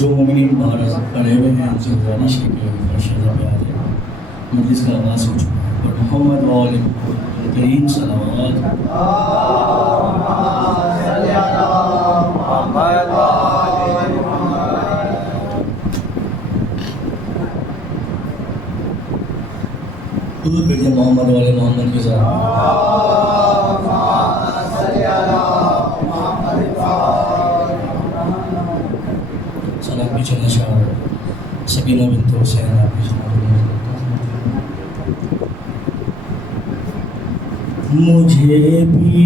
جو مومنین باہر کھڑے ہوئے ہیں ان سے گزارش ہے کہ فرشتہ پہ آ جائے. مجلس کا آغاز ہو چکا ہے اور محمد وآل کریم صلوات. حضور بیٹھے محمد والے محمد کے ساتھ. سلام بھی چلنا چاہ رہا ہوں. سکینہ بنت حسین آپ کی سلام. مجھے بھی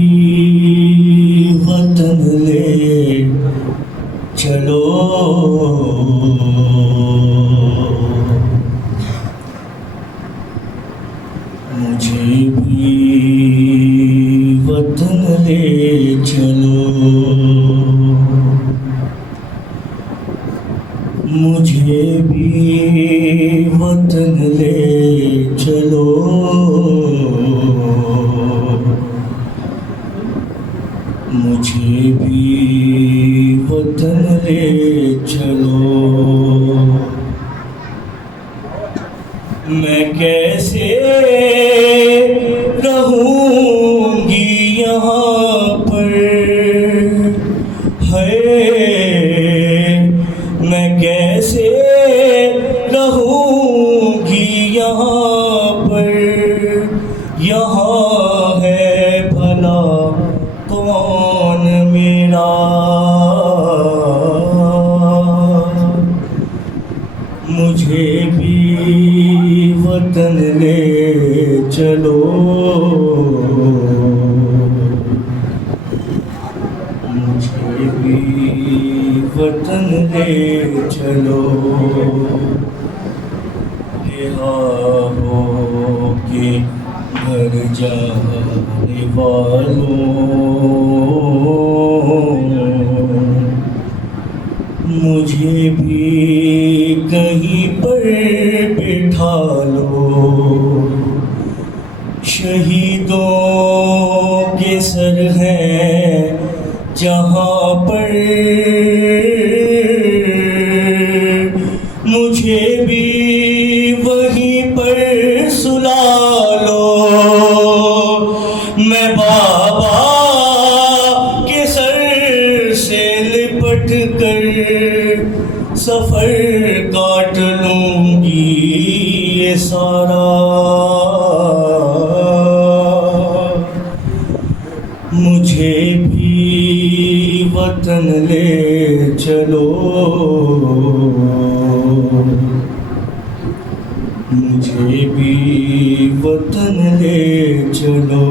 وطن لے چلو مجھے بھی وطن لے چلو مجھے بھی وطن لے چلو مجھے بھی وطن لے چلو. میں کیسے رہوں گی یہاں پر ہے میں کیسے رہوں گی یہاں پر. یہاں ہے بھلا کون میرا مجھے بھی وطن لے چلو مجھے بھی وطن لے چلو. رہا ہو کے گھر جانے والوں مجھے بھی کہیں پر بٹھا لو. شہیدوں کے سر ہیں جہاں پر مجھے بھی وہیں پر سلا لو. میں بابا کے سر سے لپٹ کر سفر کاٹ لوں گی یہ سارا. مجھے بھی وطن لے چلو مجھے بھی وطن لے چلو.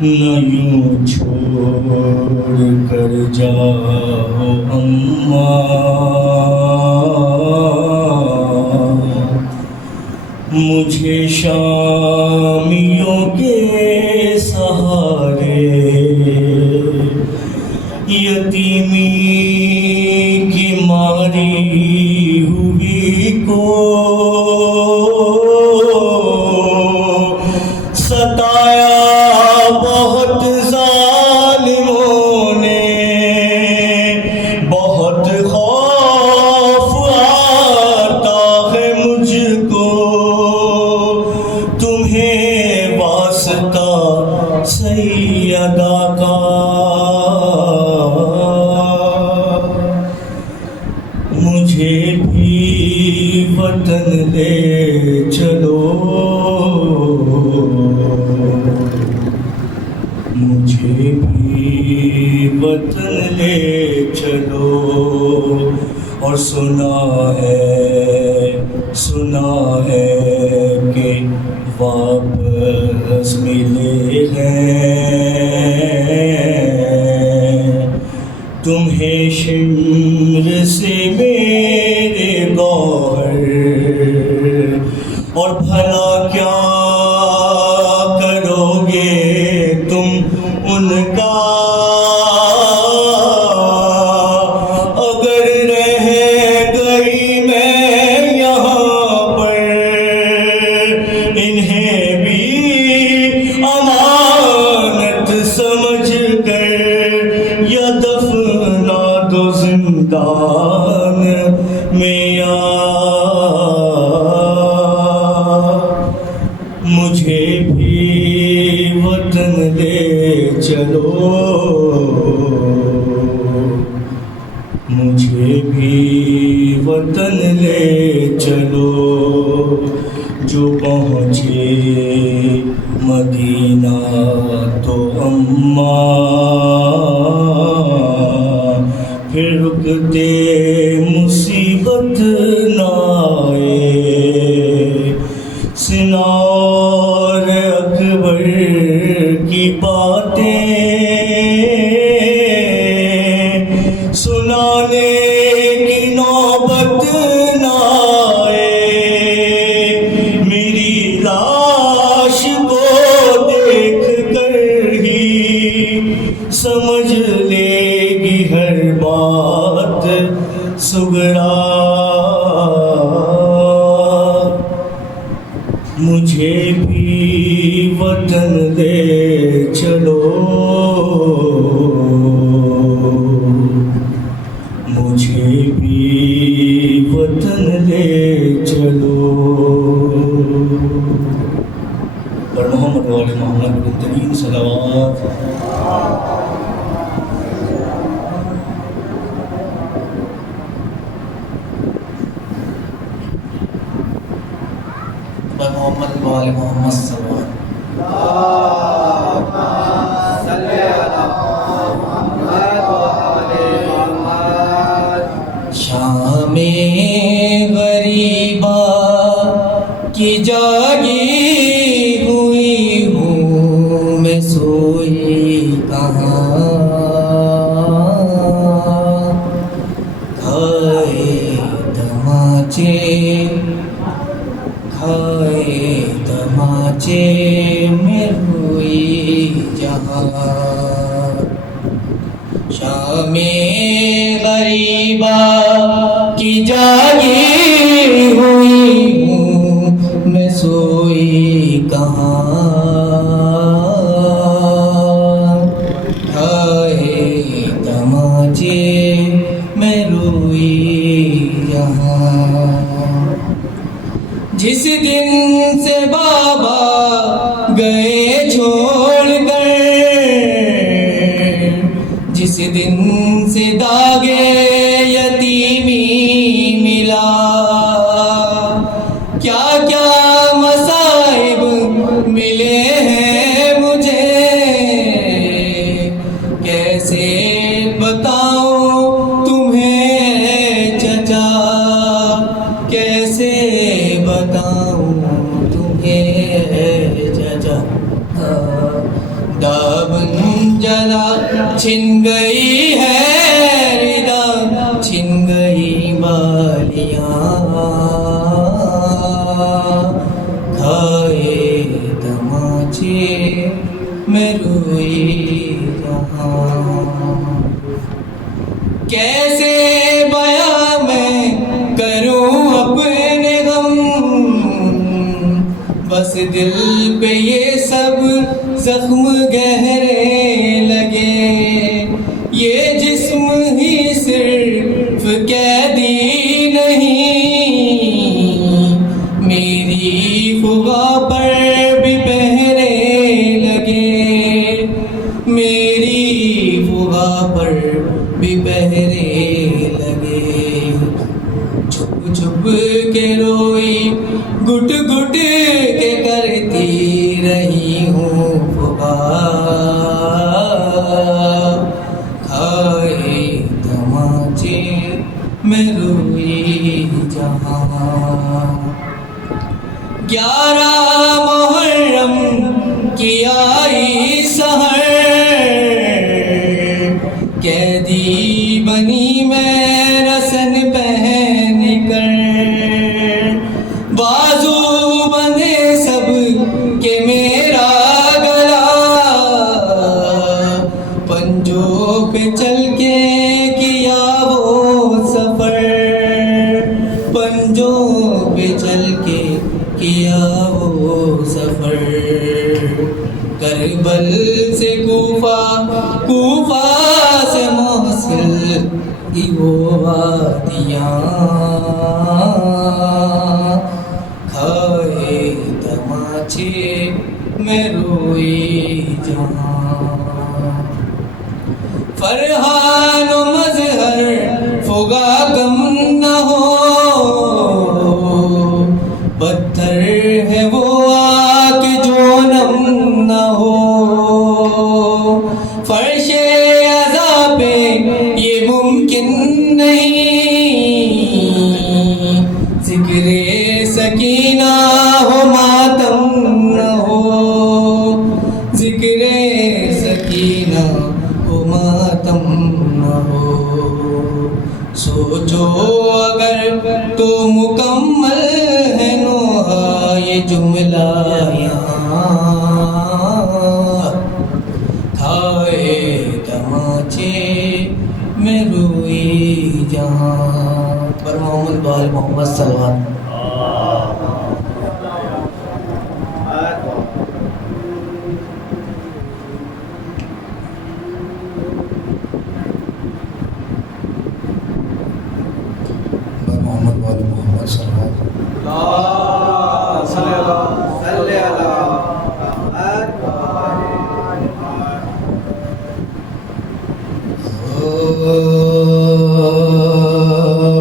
نہ یوں چھوڑ کر جاؤ اماں مجھے شامیوں کے سہارے. یتیمی کی ماری ہوئی کو ستایا بہت ظالموں نے. بہت خوف آتا ہے مجھ کو تمہیں واسطہ سیدہ کا. مجھے بھی وطن لے چلو مجھے بھی وطن لے چلو. اور سنا ہے کہ واپس ملے ہیں تمہیں شمر سے میرے گوہر. اور بھلا کیا کرو گے تم ان کا اگر رہ گئی میں یہاں پر. انہیں بھی امانت سمجھ کر یا دفنا دو زندگی زندان میں آ، مجھے بھی وطن لے چلو، مجھے بھی وطن لے چلو، جو پہنچے مدینہ تو اماں، پھر رکتے مصیبت نہ آئے، سنار اکبر کی باتیں سنانے کی نوبت نہ آئے، میری لاش کو دیکھ کر ہی سمجھ لے گی ہر بات سگڑا، مجھے بھی وطن لے چلو، مجھے بھی وطن لے چلو۔ اور محمد وآل محمد بہترین صلوات۔ محمد وآل محمد صلوات۔ شام غریبا کی جاگی ہوئی ہوں میں، سوئی کہاں کھائے تماچے، کھائے تماچے میں ہوئی جہاں، شام غریبا کی جاگی ہوئی ہوں میں، سوئی کہاں کھائے تماچے میں روئی جہاں، جس دن سے بابا گئے چھوڑ کر، جس دن سے داغے یتیمی ملا، کیا کیا مصائب ملے ہیں مجھے، کیسے بتاؤں تمہیں چچا، کیسے بتاؤں تمہیں چچا، دامن جلا چھن گئی ہے ردا، چھن گئی بالیاں، کھائے تماچے میں روئی جہاں، کیسے بیاں میں کروں اپنے غم، بس دل پہ یہ سب زخم گہرے لگے، یہ جسم ہی صرف قیدی نہیں، میری فغا پر بھی پہرے لگے، میری فغا پر بھی پہرے لگے، چھپ چھپ کے روئی، گٹ گٹ کے کرتی رہی ہوں پکار، کھائے تماچے میں روئی جہاں، 11 محرم کی آئی سحر، قیدی بنی میں رسن پہن کر، بازو بندھے سب کے میرا گلا، پنجوں پہ چل کے کیا وہ سفر، پنجوں پہ چل کے کیا وہ سفر، کربل سے کوفہ، کوفہ سے موصل کی وہ وادیاں کھائے تماچے میں روئی جہاں فرحان و مظہر فغا غم نہ ہو بدتر ہے وہ آگ جو نم نہ ہو فرش عزا پہ یہ ممکن نہیں ذکر سکینہ ہو ماتم نہ ہو ذکر سکینہ ہو ماتم نہ ہو سوچو اگر تو مکمل ہے نوحہ یہ جملہ یہاں کھائے تماچے میں روئی جہاں پر محمد بال محمد صلوات محمد وال محمد صلی اللہ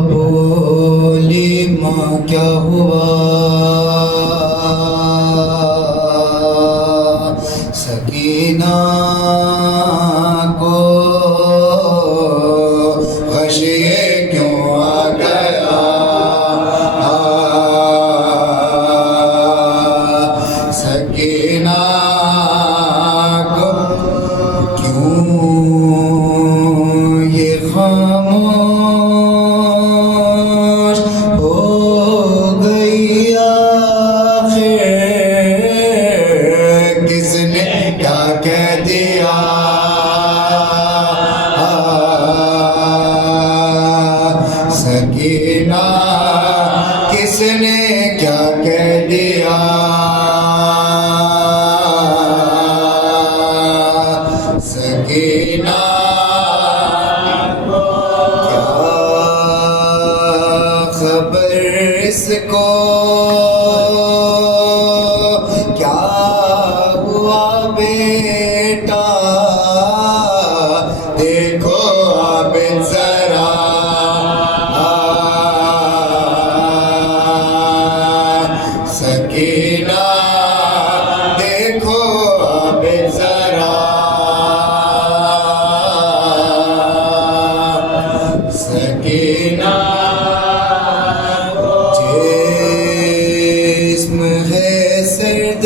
بولی ماں کیا ہوا سکینہ کو غشیے کیوں آ گیا سکینہ کو کیوں یہ خاموش ہو گئی آخر کس نے کیا کہہ دیا سکینہ کس نے کیا کہہ دیا سکینہ کیا خبر اس کو کیا ہوا بیٹا دیکھو اب ذرا سکینہ دیکھو اب ذرا سکینہ جسم ہے سرد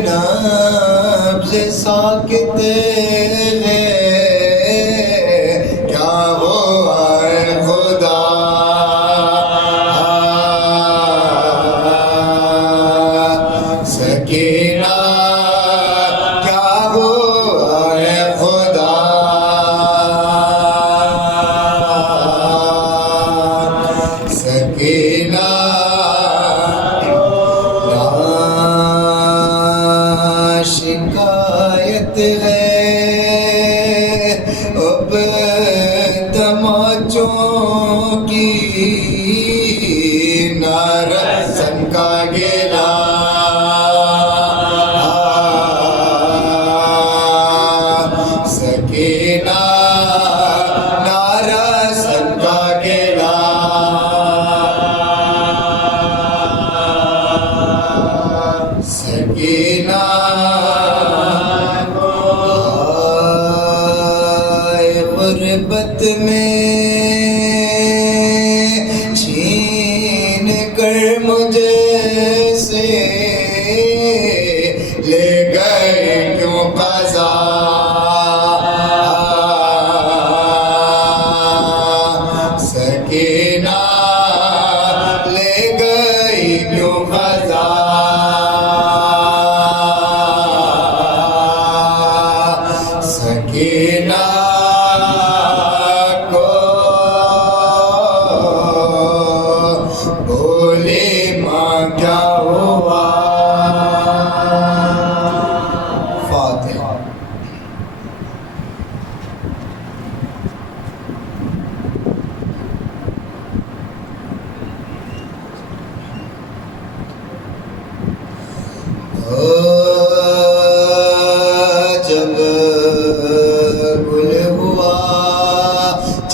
نبض ساکت ہے کیا ہوا ہے خدا سکینہ کیا ہوا ہے خدا سکینہ شکایت ہے اب تماچوں کی نارسن کا گلا سکینہ نارسن کا گلا سکینہ آئے غربت میں چھین کر مجھے سے لے گئے کیوں قضا سکینہ لے گئی کیوں قضا سکینہ کو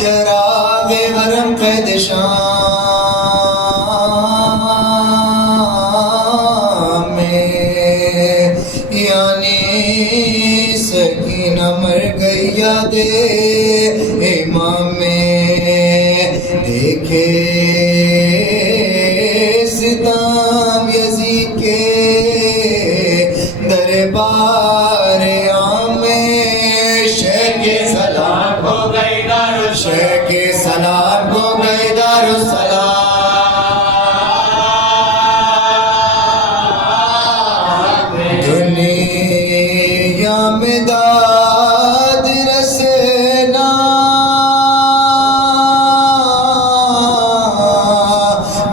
چراغ حرم قید شام میں یعنی سکینہ مر گئی یاد امام میں دیکھے ستم یزید کے دربار عام میں شیخ سلام کو گئی شیخ سلام کو گئی دارالسلام دنیا میں داد رسنا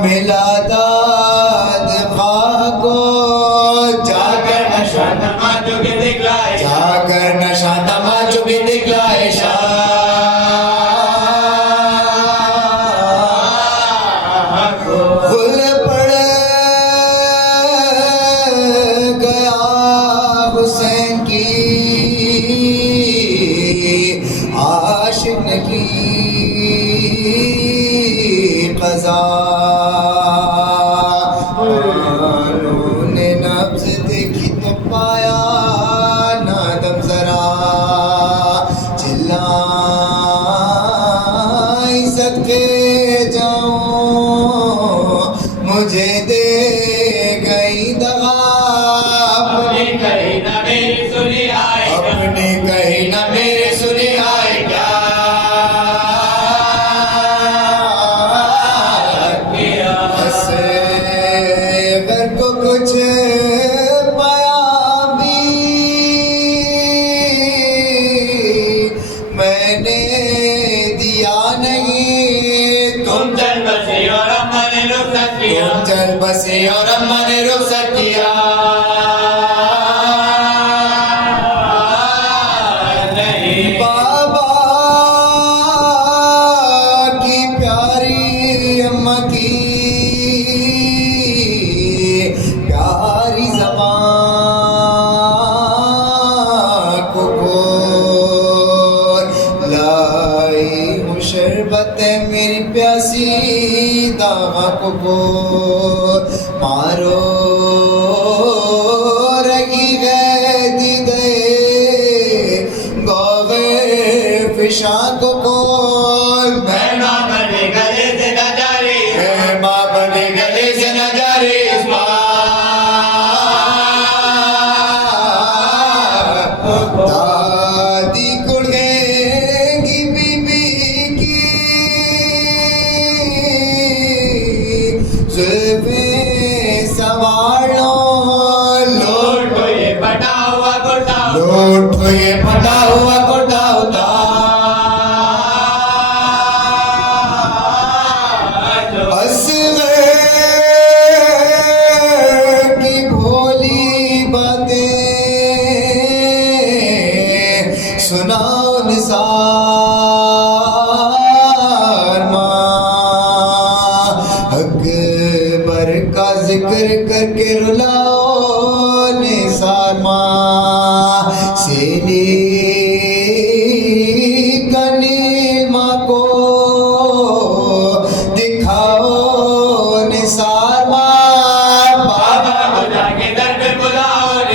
ملا داد خواہ کو جا کر نشہ تماچو بھی دکھلائے شاہ گل پڑ گیا حسین کی عاشق نے کی قضا قانون نبض دیکھی تو پایا نادم ذرا چلائی صدقے جاؤں مجھے دے گئی دغا اپنی کہیں نہ میری سنی آئے کیا اگر کو کچھ پایا بھی میں نے دیا نہیں تم چل بسی اور اماں نے رخصت کیا بابا کی پیاری اماں کی پیاری زبان کو لائی ہوں شربت میری پیاسی داغا کو مارو رہی ہے دیدے گوغے فشاں کو میں ماں بنے گلے سے نہ جاری دادی کڑیں گی بی بی کی زلفیں سنوارو لوٹ کو یہ پھٹا ہوا کرتا ہوتا اصغر کی بھولی باتیں سناؤ نثار ماں اکبر کا ذکر کر کے رلاؤ نثار ماں سیلی کا نیلما کو دکھاؤ نثار ماں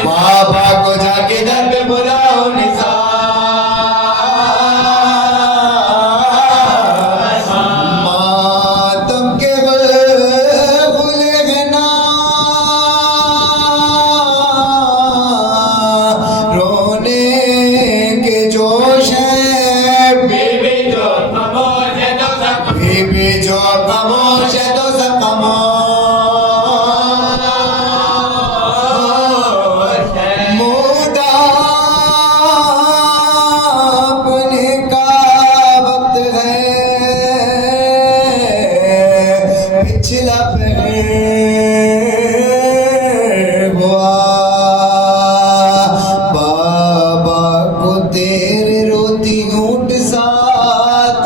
بابا کو جا کے در پہ بلاؤ نثار ماتم کے غلغنا رونے کے جوش ہے بی بی جو خاموش ہے تو سب خاموش ہے مودا اپنے کا وقت ہے پچھلا پہر ہوا بابا کو تیرے روتی اونٹ ساتھ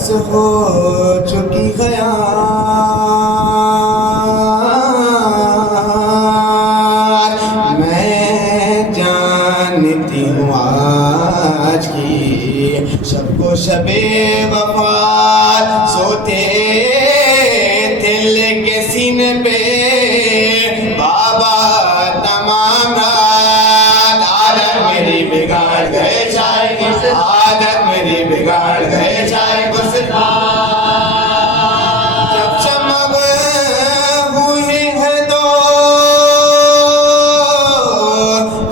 بس ہو چکی خیال میں جانتی ہوں آج کی شب کو شب وفا سوتے دل کے سینے پہ بابا تمام رات عادت میری بگاڑ گئے شاید عادت میری بگاڑ گئے شاید جب چمک ہوئی ہے تو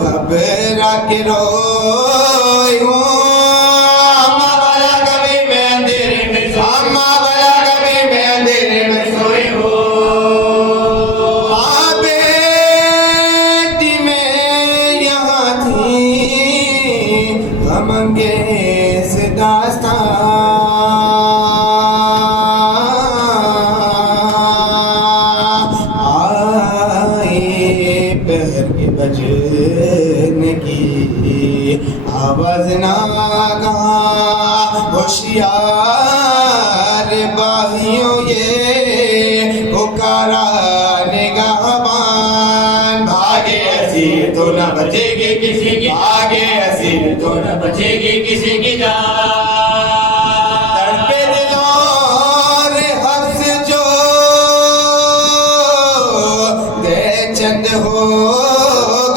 گھبرا کے روئی ہوں اما بلا کبھی میں اندھیرے میں اما بلا کبھی میں اندھیرے میں سوئی ہوں ماں بیٹی میں یہاں تھی غم انگیز داستان آئے پہر کے بجنے کی آواز ناگہاں ہوشیار باہیوں یہ پکارا نگہبان بھاگے اسیر تو نہ بچے گی کسی کی آگے اسیر تو نہ بچے گی کسی کی جان تڑپے دل اور حفظ جو دے چند ہو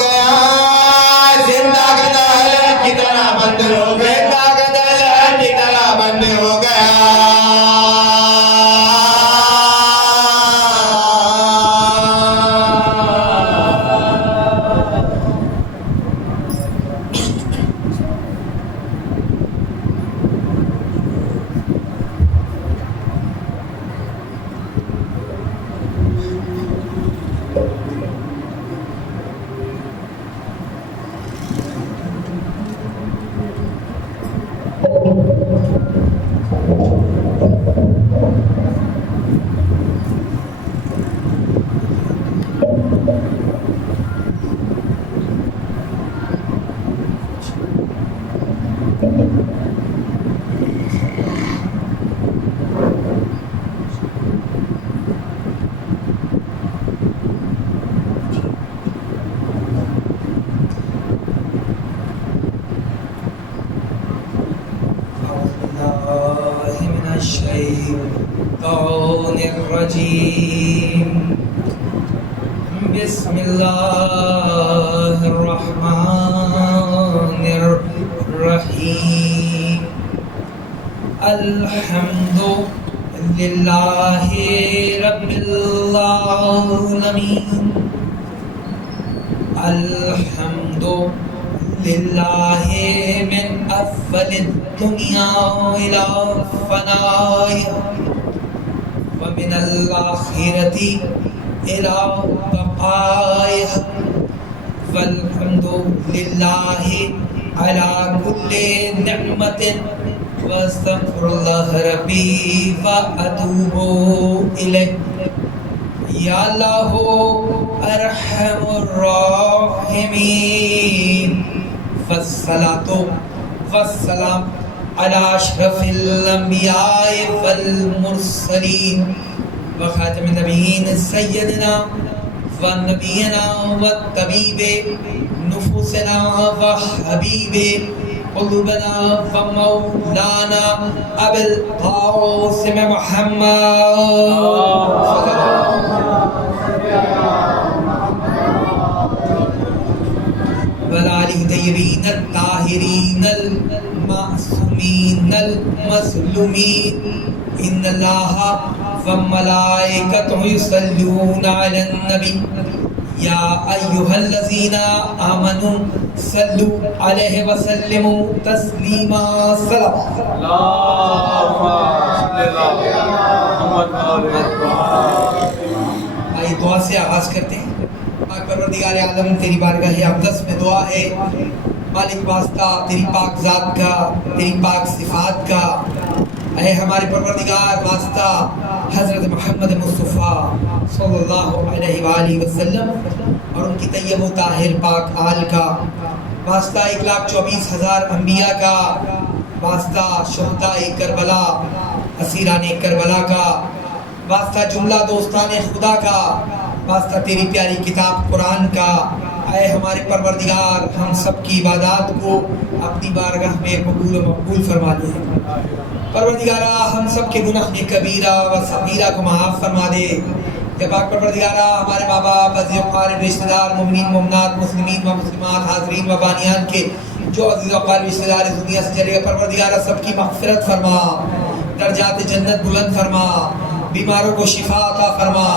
گیا زندہ گدل کی طرح بند ہو گیا زندہ گدل کی طرح بند ہو گیا الشيطان الرجيم بسم الله الرحمن الرحيم الحمد لله رب العالمين الحمد لله من أول الدنيا إلى فنائها ومن الآخرة إلى بقائها والحمد لله على كل نعمة واستغفر الله ربي وأتوب إليه یا اللہ ارحم الراحمین والصلاة والسلام على اشرف الانبیاء والمرسلین وخاتم النبیین سیدنا ونبینا والطبیب نفوسنا وحبیب قلوبنا ومولانا ابو القاسم محمد والآلہ طیبین الطاہرین المعصومین المظلومین ان اللہ وملائکتہ یصلون علی النبی یا ایہا الذین آمنوا صلوا علیہ وسلموا تسلیما صلوات آئیے دعا سے آغاز کرتے ہیں۔ پاک پروردگار عالم تیری بارگاہ اقدس میں دعا ہے مالک واسطہ تیری پاک ذات کا، تیری پاک صفات کا، اے ہمارے پروردگار واسطہ حضرت محمد مصطفیٰ صلی اللہ علیہ وآلہ وسلم اور ان کی طیب و طاہر پاک آل کا، واسطہ 1,24,000 انبیاء کا، واسطہ شہداء کربلا اسیران کربلا کا، واسطہ جملہ دوستان خدا کا، واسطہ تیری پیاری کتاب قرآن کا۔ اے ہمارے پروردگار، ہم سب کی عبادات کو اپنی بارگاہ میں قبول و مقبول فرما دے۔ پروردگارہ ہم سب کے گناہ کبیرہ و صغیرہ کو معاف فرما دے۔ کہ پاک پروردگارہ ہمارے ماں باپ، عزیز و اقارب، رشتہ دار، مومنین مومنات، مسلمین و مسلمات، حاضرین و بانیان کے جو عزیز و اقارب رشتہ دار اس دنیا سے چلے گئے، پروردگارہ سب کی مغفرت فرما، درجات جنت بلند فرما، بیماروں کو شفا عطا فرما،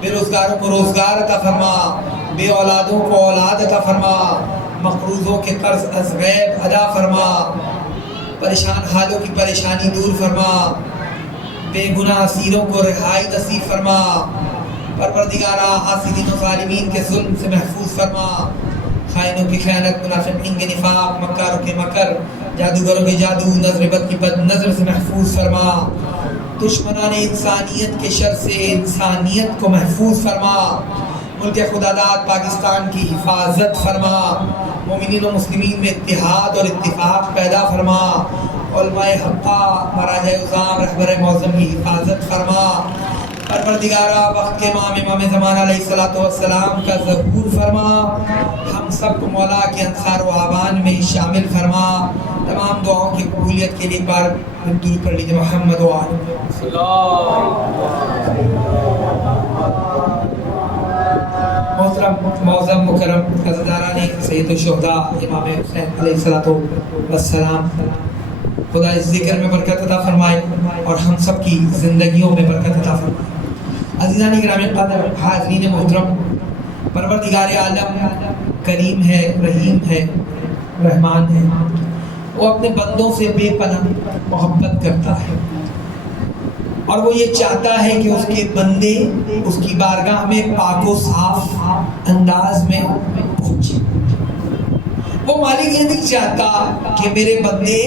بے روزگاروں کو روزگار عطا فرما، بے اولادوں کو اولاد عطا فرما، مقروضوں کے قرض از غیب ادا فرما، پریشان حالوں کی پریشانی دور فرما، بے گناہ اسیروں کو رہائی نصیب فرما، پروردگارہ حاسدین و ظالمین کے ظلم سے محفوظ فرما، خائنوں کی خیانت، منافقین کے نفاق، مکاروں کے مکر، جادوگروں کے جادو، نظر بد کی بد نظر سے محفوظ فرما، دشمنان انسانیت کے شر سے انسانیت کو محفوظ فرما، ملک خدا داد پاکستان کی حفاظت فرما، مومنین و مسلمین میں اتحاد اور اتفاق پیدا فرما، علماء حقہ مراجع عظام رہبر معظم کی حفاظت فرما، پروردگارہ وقت کے امام زمان علیہ السلام کا ظہور فرما، ہم سب کو مولا کے انصار و اعوان میں شامل فرما۔ تمام دعاؤں کی قبولیت کے لیے ایک بار درود پڑھ لیجیے محمد و آل محترم معظم مکرم عزاداران سید الشہداء امام حسین علیہ السلام، خدا اس ذکر میں برکت عطا فرمائے اور ہم سب کی زندگیوں میں برکت عطا فرمائے۔ عزیزان گرامی قدر، حاضرین محترم، پروردگار عالم کریم ہے، رحیم ہے، رحمان ہے، وہ اپنے بندوں سے بے پناہ محبت کرتا ہے اور وہ یہ چاہتا ہے کہ اس کے بندے اس کی بارگاہ میں پاک و صاف انداز میں پہنچے۔ وہ مالک یہ نہیں چاہتا کہ میرے بندے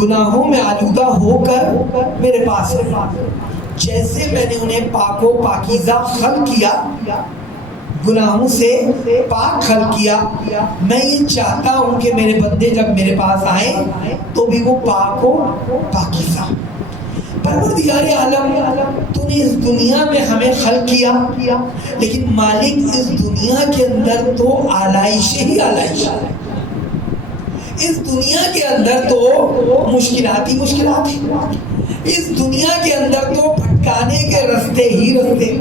گناہوں میں آلودہ ہو کر میرے پاس رہیں۔ جیسے میں نے انہیں پاک و پاکیزہ خلق کیا، گناہوں سے پاک خلق کیا، میں یہ چاہتا ہوں کہ میرے بندے جب میرے پاس آئیں تو بھی وہ پاک و پاکیزہ۔ پروردگار عالم، تو نے اس دنیا میں ہمیں خلق کیا، لیکن مالک اس دنیا کے اندر تو آلائش ہی آلائش ہے۔ اس دنیا کے اندر تو مشکلات ہی مشکلات ہیں، اس دنیا کے اندر تو بھٹکانے کے رستے ہی رستے۔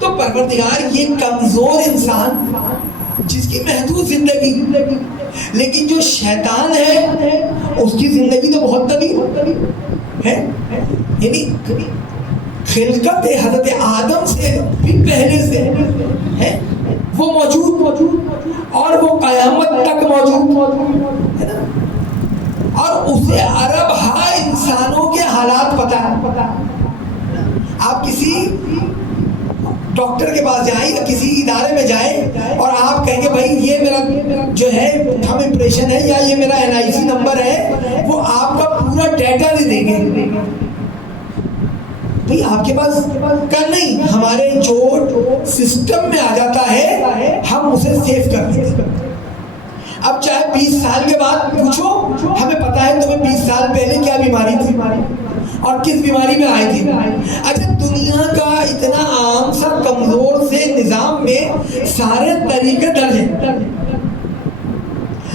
تو پروردگار یہ کمزور انسان جس کی محدود زندگی، لیکن جو شیطان ہے اس کی زندگی تو بہت طویل ہے، یعنی خلقت حضرت آدم سے بھی پہلے سے ہے وہ موجود اور وہ قیامت تک موجود ہے نا، اور اسے ارب ہا انسانوں کے حالات پتہ ہے۔ آپ کسی ڈاکٹر کے پاس جائیں یا کسی ادارے میں جائیں اور آپ کہیں گے بھائی یہ میرا جو ہے ہم امپریشن ہے یا یہ میرا NIC نمبر ہے، وہ آپ کا پورا ڈیٹا دے دیں گے۔ بھائی آپ کے پاس کل نہیں، ہمارے جو سسٹم میں آ جاتا ہے ہم اسے سیو کر لیتے۔ اب چاہے 20 سال کے بعد پوچھو، ہمیں پتا ہے تمہیں 20 سال پہلے کیا بیماری تھی اور کس بیماری میں آئی تھی۔ اچھا، دنیا کا اتنا عام سا کمزور سے نظام میں سارے طریقے درج ہیں،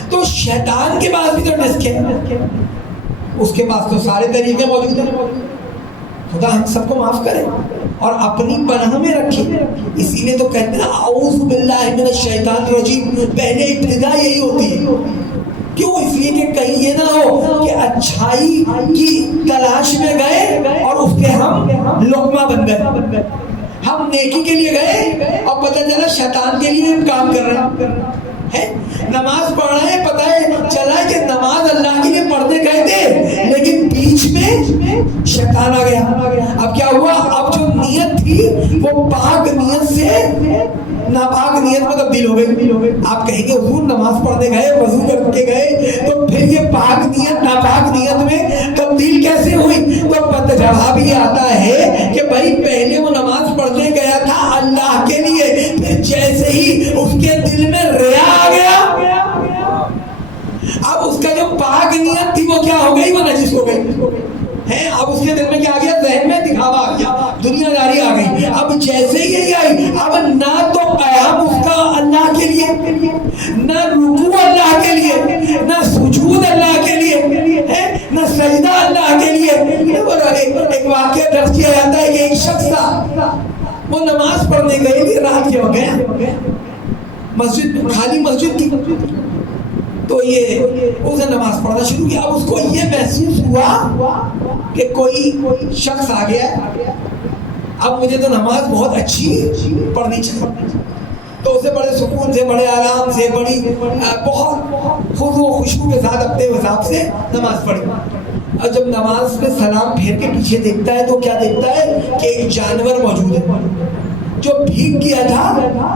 تو شیطان کے پاس بھی تو ڈسک ہے، اس کے پاس تو سارے طریقے موجود ہیں۔ خدا ہم سب کو معاف کرے اور اپنی پناہ میں رکھے۔ اسی لیے تو کہتے ہیں اعوذ باللہ من الشیطان الرجیم، پہلے ابتدا یہی ہوتی ہے۔ کیوں؟ اس لیے کہ کہیں یہ نہ ہو کہ اچھائی کی تلاش میں گئے اور اس کے ہم لقمہ بن گئے، ہم نیکی کے لیے گئے اور پتہ چلا شیطان کے لیے ہم کام کر رہے ہیں۔ نماز پڑھ رہے ہیں، پتہ ہے چلا کہ نماز اللہ کے لیے پڑھنے گئے تھے، لیکن بیچ میں شیطان آ گیا۔ اب کیا ہوا؟ اب جو نیت تھی وہ پاک نیت سے ناپاک نیت میں تبدیل ہو گئی۔ آپ کہیں گے حضور نماز پڑھنے گئے، وضو کر کے گئے، تو پھر یہ پاک نیت ناپاک نیت میں تبدیل کیسے ہوئی؟ تو جواب یہ آتا ہے کہ بھائی پہلے وہ نماز پڑھنے گیا تھا اللہ کے لیے، پھر جیسے ہی اس کے دل میں ریا آ گیا، اب اس کا جو پاک نیت تھی وہ ہے. اب اس کے دل میں کیا آ گیا؟ ذہن میں دکھاوا آ گیا, دنیا داری آ گئی. اب جیسے ہی آئی, اب نہ تو قیام اس کا اللہ کے لیے, نہ رکوع اللہ کے لیے, نہ سجود اللہ کے لیے, نہ سجدہ اللہ کے لیے. ایک واقعہ درج کیا جاتا ہے کہ ایک شخص تھا, وہ نماز پڑھنے گئے تھے, رات کے ہو گئے, مسجد خالی مسجد تھی, تو یہ اس نے نماز پڑھنا شروع کیا. اب اس کو یہ محسوس ہوا کہ کوئی شخص آ گیا, اب مجھے تو نماز بہت اچھی پڑھنی چاہیے. تو اسے بڑے سکون سے, بڑے آرام سے, بڑی بہت خضوع و خشوع کے ساتھ اپنے حساب سے نماز پڑھی. اور جب نماز میں سلام پھیر کے پیچھے دیکھتا ہے تو کیا دیکھتا ہے کہ ایک جانور موجود ہے جو بھیگ گیا تھا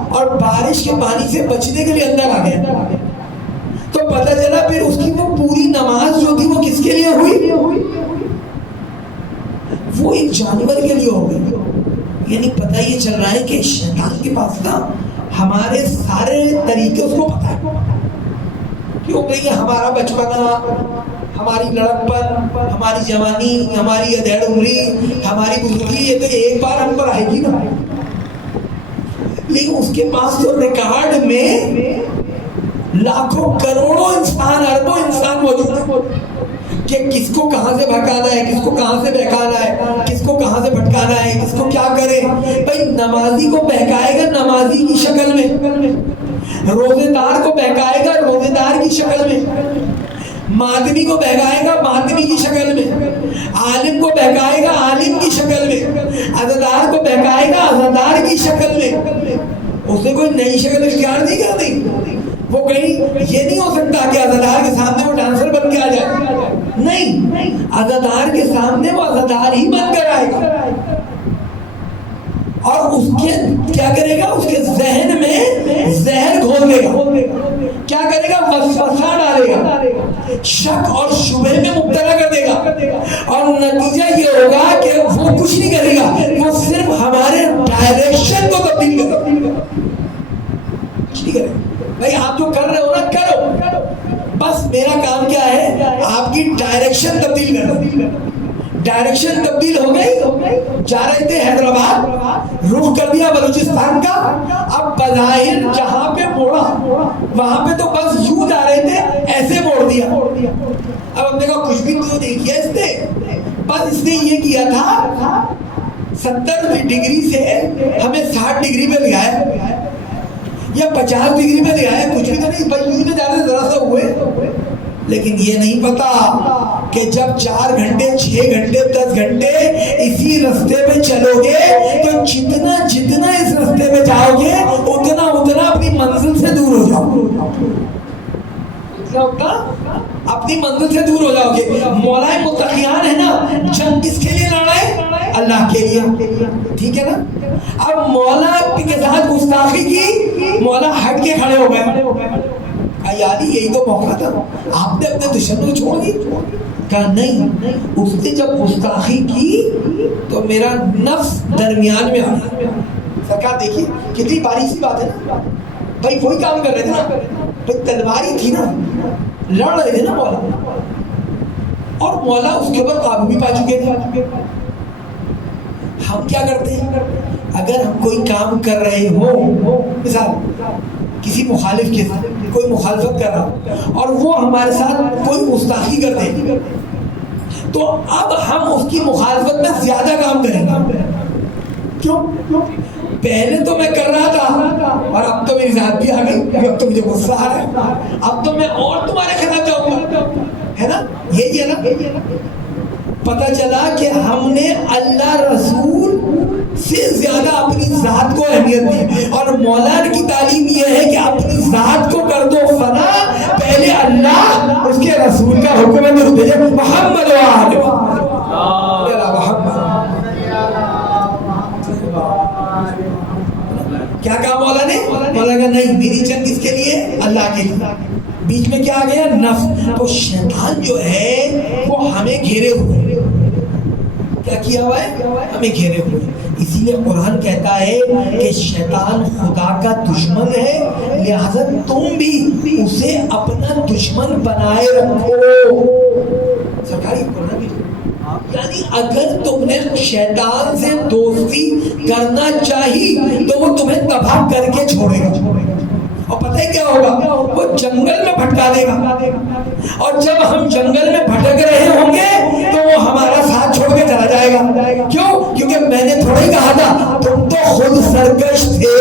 اور بارش کے پانی سے بچنے کے لیے اندر آ گیا. تو پتہ چلا پھر اس کی وہ پوری نماز جو تھی وہ کس کے لیے ہوئی؟ وہ ایک جانور کے لیے ہو گئی. یعنی پتہ یہ چل رہا ہے کہ شیطان کے پاس نا ہمارے سارے طریقے اس کو پتہ ہے. کیوں کہ یہ ہمارا بچپنا, ہماری لڑکپن, ہماری جوانی, ہماری ادھیڑ عمری, ہماری بزرگی, یہ تو ایک بار ہم پر آئے گی نا. لیکن اس کے پاس تو ریکارڈ میں لاکھوں کروڑوں انسان, اربوں انسان موجود ہیں کہ کس کو کہاں سے بھٹکانا ہے, کس کو کہاں سے بہکانا ہے, کس کو کہاں سے بھٹکانا ہے, کس کو کیا کرے. بھائی نمازی کو بہکائے گا نمازی کی شکل میں, روزے دار کو بہکائے گا روزے دار کی شکل میں, ماتمی کو بہکائے گا ماتمی کی شکل میں, عالم کو بہکائے گا عالم کی شکل میں, عزادار کو بہکائے گا عزادار کی شکل میں. اس نے کوئی نئی شکل اختیار نہیں کر دی. وہ کہیں یہ نہیں ہو سکتا کہ عزادار کے سامنے وہ ڈانسر بن کے آ جائے, نہیں, عزادار کے سامنے وہ عزادار ہی بن کر آئے گا. اور اس کے کیا کرے گا؟ اس کے ذہن میں زہر گھول دے گا. کیا کرے گا؟ وسوسہ ڈالے گا, شک اور شبہ میں مبتلا کر دے گا. اور نتیجہ یہ ہوگا کہ وہ کچھ نہیں کرے گا, وہ صرف ہمارے ڈائریکشن کو تبدیل کرے گا. ٹھیک ہے بھائی, آپ جو کر رہے ہو نا کرو, بس میرا کام کیا ہے؟ آپ کی ڈائریکشن تبدیل کرنا. ڈائریکشن تبدیل ہو گئی, جا رہے تھے حیدرآباد, رخ کر دیا بلوچستان کا. اب بظاہر جہاں پہ موڑا وہاں پہ تو بس یوں جا رہے تھے, ایسے موڑ دیا. اب ہم نے کہا کچھ بھی تو نہیں کیا اس نے, بس اس نے یہ کیا تھا 70 ڈگری سے ہمیں 60 ڈگری پہ لیا ہے یا 50 ڈگری پہ لیا ہے, کچھ بھی تو نہیں, بھائی یوں تو جاتے ذرا سا ہوئے. لیکن یہ نہیں پتا کہ جب 4 گھنٹے 6 گھنٹے 10 گھنٹے اسی رستے پہ چلو گے تو جتنا جتنا اس رستے پہ جاؤ گے اتنا اتنا اپنی منزل سے دور ہو جاؤ گے, اپنی منزل سے دور ہو جاؤ گے. مولا متقیان ہے نا, جنگ کس کے لیے لڑا ہے؟ اللہ کے لیے. ٹھیک ہے نا. اب مولا کے ساتھ گستاخی کی, مولا ہٹ کے کھڑے ہو گئے. یاری یہی تو موقع تھا, آپ نے اپنے دشمن کو چھوڑ دی. کہا نہیں, اس نے جب گستاخی کی تو میرا نفس درمیان میں آ گیا. سرکار دیکھیے کتنی باریک سی بات ہے نا بھائی, وہی کام کر رہے تھے نا بھائی, تلوار ہی تھی نا, لڑ رہے تھے نا مولا, اور مولا اس کے اوپر قابو بھی پا چکے تھے. ہم کیا کرتے ہیں؟ اگر ہم کوئی کام کر رہے ہوں, مثال کسی مخالف کے ساتھ کوئی مخالفت کر رہا ہو اور وہ ہمارے ساتھ کوئی گستاخی کر دے, تو اب ہم اس کی مخالفت میں زیادہ کام کریں گے. کیوں؟ پہلے تو میں کر رہا تھا اور اب تو میری ذات بھی آ گئی, اب تو مجھے غصہ آ رہا ہے, اب تو میں اور تمہارے خلاف جاؤں گا, ہے نا. یہی ہے نا. پتہ چلا کہ ہم نے اللہ رسول سے زیادہ اپنی ذات کو اہمیت دی, اور مولانا کی تعلیم یہ ہے کہ اپنی ذات کو کر دو فنا, پہلے اللہ اس کے رسول کا حکم ہے درود بھیجو محمد و آل محمد. کیا کہا مولا نے؟ مولا کہا نہیں, میری جنگ کس کے لیے؟ اللہ کے لیے. بیچ میں کیا آ گیا؟ نفس. تو شیطان جو ہے وہ ہمیں گھیرے ہوئے, کیا کیا ہوا ہے؟ ہمیں گھیرے ہوئے. اسی لیے قرآن کہتا ہے کہ شیطان خدا کا دشمن ہے, لہذا تم بھی اسے اپنا دشمن بنائے رکھو. سرکاری قرآن کی یعنی اگر تم نے شیطان سے دوستی کرنا چاہی تو وہ تمہیں تباہ کر کے چھوڑے گا، اور پتہ ہے کیا ہوگا، وہ جنگل میں بھٹکا دے گا، اور جب ہم جنگل میں بھٹک رہے ہوں گے تو وہ ہمارا ساتھ چھوڑ کے چلا جائے گا۔ کیوں؟ کیونکہ میں نے تھوڑا ہی کہا تھا تم تو خود سرکش تھے،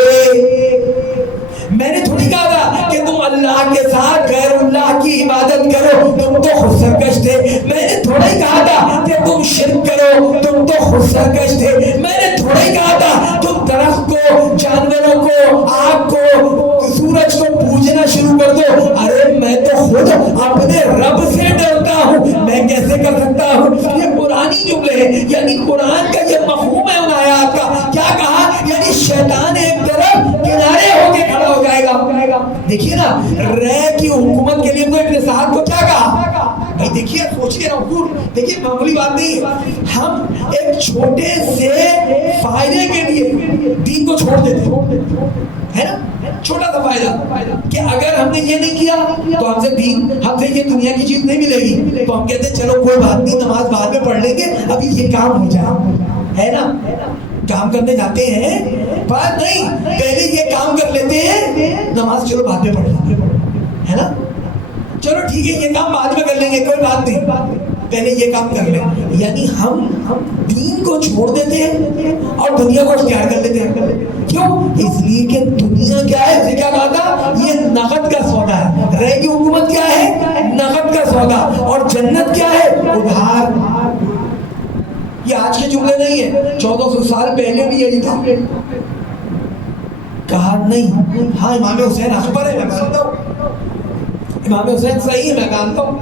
میں نے تھوڑی کہا تھا کہ تم اللہ کے ساتھ غیر اللہ کی عبادت کرو، تم تو خود سرکش تھے، میں نے تھوڑا ہی کہا تھا کہ تم شرک کرو، تم تو خود سرکش تھے، میں نے تھوڑا ہی کہا تھا تم درخت کو، جانوروں کو، آگ کو، سورج کو پوجنا شروع کر دو۔ ارے میں تو خود اپنے رب سے ڈرتا ہوں، میں کیسے کر سکتا ہوں؟ یہ قرآنی جملے ہیں، یعنی قرآن کا یہ مفہوم ہے ان آیات کا۔ کیا کہا؟ یعنی شیطان ایک طرف کنارے ہو کے کھڑا ہو جائے گا۔ دیکھیے نا، رے کی حکومت کے لیے تو ابن سعد کو کیا کہا؟ بھائی دیکھیے، سوچیے نا حضور، دیکھیے معمولی بات نہیں ہے، ہم ایک چھوٹے سے فائدے کے لیے دین کو چھوڑ دیتے ہے نا، چھوٹا سا فائدہ کہ اگر ہم نے یہ نہیں کیا تو ہم سے دین، ہم سے یہ دنیا کی چیز نہیں ملے گی، تو ہم کہتے ہیں چلو کوئی بات نہیں، نماز بعد میں پڑھ لیں گے، ابھی یہ کام ہو جائے، ہے نا، کام کرنے جاتے ہیں، بات نہیں، پہلے یہ کام کر لیتے ہیں، نماز چلو بعد میں پڑھ لیں گے، ہے نا، چلو ٹھیک ہے یہ کام بعد میں کر لیں گے، کوئی بات نہیں، پہلے یہ کام کر لیں۔ یعنی ہم دین کو چھوڑ دیتے ہیں اور دنیا کو اختیار کر لیتے ہیں۔ کیوں؟ اس لیے کہ دنیا کیا ہے، اسے کیا کہا تھا، یہ نقد کا سودا ہے۔ رے کی حکومت کیا ہے؟ نقد کا سودا، اور جنت کیا ہے؟ ادھار۔ یہ آج کے جملے نہیں ہے، 1400 سال پہلے بھی یہی تھا۔ کہا نہیں، ہاں امام حسین اکبر ہے، میں مانتا ہوں، امام حسین صحیح ہے، میں مانتا ہوں،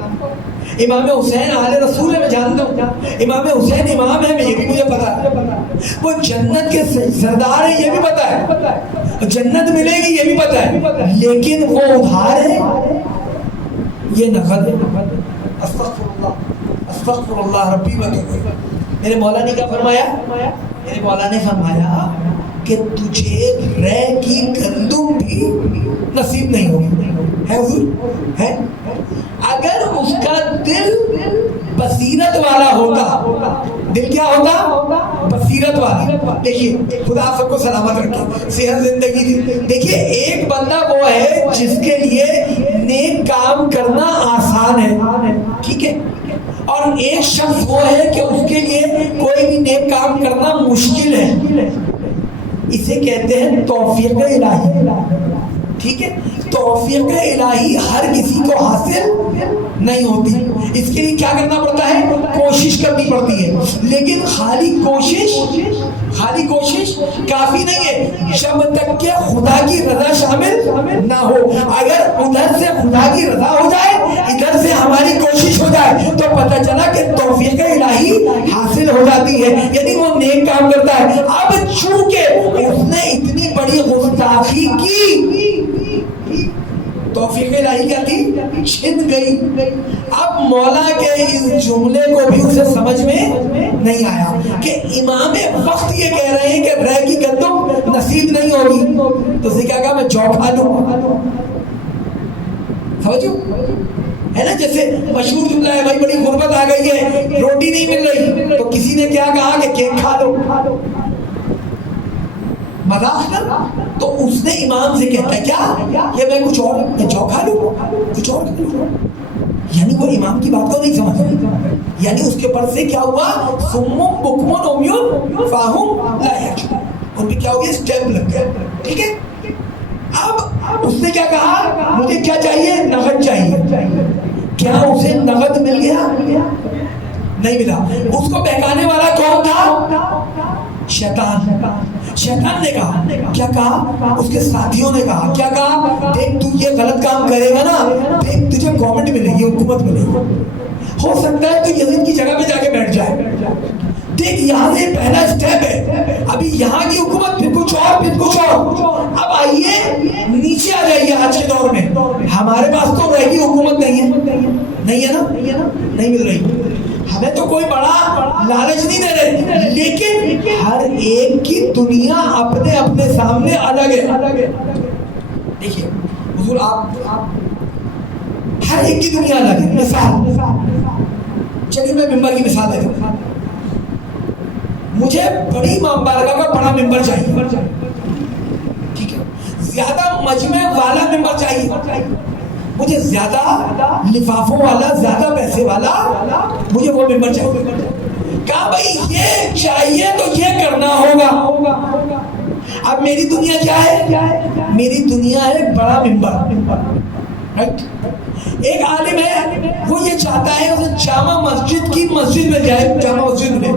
امام حسین آل رسول ہے، میں جانتا ہوں، امام حسین امام ہے، یہ بھی مجھے پتا ہے، وہ جنت کے سردار ہیں، یہ بھی پتا ہے، جنت ملے گی یہ بھی پتا ہے، لیکن وہ ادھار ہے، یہ نقد ہے۔ استغفر اللہ ربی وتوب۔ میرے مولا نے کیا فرمایا؟ میرے مولا نے فرمایا کہ تجھے رے کی گندم بھی نصیب نہیں ہوگی، ہے حضور، ہے؟ اگر اس کا دل بصیرت والا ہوتا، دل کیا ہوتا؟ بصیرت والا۔ دیکھیے خدا سب کو سلامت رکھے، صحت زندگی دی۔ دیکھیے ایک بندہ وہ ہے جس کے لیے نیک کام کرنا آسان ہے، ٹھیک ہے، اور ایک شخص وہ ہے کہ اس کے لیے کوئی بھی نیک کام کرنا مشکل ہے، اسے کہتے ہیں توفیق الہی، ٹھیک ہے۔ توفیق الہی ہر کسی کو حاصل نہیں ہوتی، اس کے لیے کیا کرنا پڑتا ہے؟ کوشش کرنی پڑتی ہے، لیکن خالی کوشش کافی نہیں ہے جب تک کہ خدا کی رضا شامل نہ ہو۔ اگر ادھر سے خدا کی رضا ہو جائے، ادھر سے ہماری کوشش ہو جائے، تو پتہ چلا کہ توفیق الہی حاصل ہو جاتی ہے، یعنی وہ نیک کام کرتا ہے۔ اب چونکہ اس نے اتنی بڑی گستاخی کی، توفیق الہی کیا تھی؟ چھن گئی۔ اب مولا کے اس جملے کو بھی اسے سمجھ میں نہیں آیا کہ امام وقت یہ کہہ رہے ہیں کہ رے کی گندم نصیب نہیں ہوگی، تو اسے کیا کہا؟ میں جو کھا لوں، سمجھو، ہے نا، جیسے مشہور جملہ ہے، بھائی بڑی غربت آ گئی ہے، روٹی نہیں مل رہی، تو کسی نے کیا کہا کہ کیک کھا لو، مذاق کر، تو اس نے امام سے کہتا ہے کیا کہ میں کچھ اور، میں جو کھا لوں، کچھ اور کھا لوں، یعنی وہ امام کی بات کو نہیں سمجھ، یعنی اس کے پر سے کیا ہوا؟ سم بکم عمی فاہم لا یرجعون، ان پہ کیا ہو گیا؟ اسٹیمپ لگ گیا، ٹھیک ہے۔ اب اس نے کیا کہا؟ مجھے کیا چاہیے؟ نقد چاہیے۔ کیا اسے نقد مل گیا؟ نہیں ملا۔ اس کو بہکانے والا کون تھا؟ شیطان نے کہا، کیا کہا؟ اس کے ساتھیوں نے کہا، کیا کہا؟ دیکھ تو یہ غلط کام کرے گا نا، دیکھ تجھے گورنمنٹ ملے گی، حکومت ملے گی، ہو سکتا ہے تو یزید کی جگہ پہ جا کے بیٹھ جائے، دیکھ یہاں سے پہلا اسٹیپ ہے، ابھی یہاں کی حکومت، پھر کچھ اور، پھر کچھ اور، اب آئیے نیچے آ جائیے۔ آج کے دور میں ہمارے پاس تو رہے گی حکومت نہیں ہے نا، نہیں مل رہی، ہمیں تو کوئی بڑا لالچ نہیں دے رہے، لیکن ہر ایک کی دنیا اپنے اپنے سامنے الگ ہے۔ دیکھیے حضور، آپ ہر ایک کی دنیا الگ ہے۔ مثال، چلیے میں ممبر کی مثال دیتا ہوں، مجھے بڑی امام بارگاہ کا بڑا ممبر چاہیے، ٹھیک ہے، زیادہ مجمع والا ممبر چاہیے، مجھے زیادہ لفافوں والا، زیادہ پیسے والا، مجھے وہ ممبر چاہیے۔ کہا بھائی یہ چاہیے تو یہ کرنا ہوگا۔ اب میری دنیا کیا ہے؟ میری دنیا ہے بڑا ممبر، رائٹ؟ ایک عالم ہے، وہ یہ چاہتا ہے اسے جامع مسجد کی مسجد میں جائے، جامع مسجد میں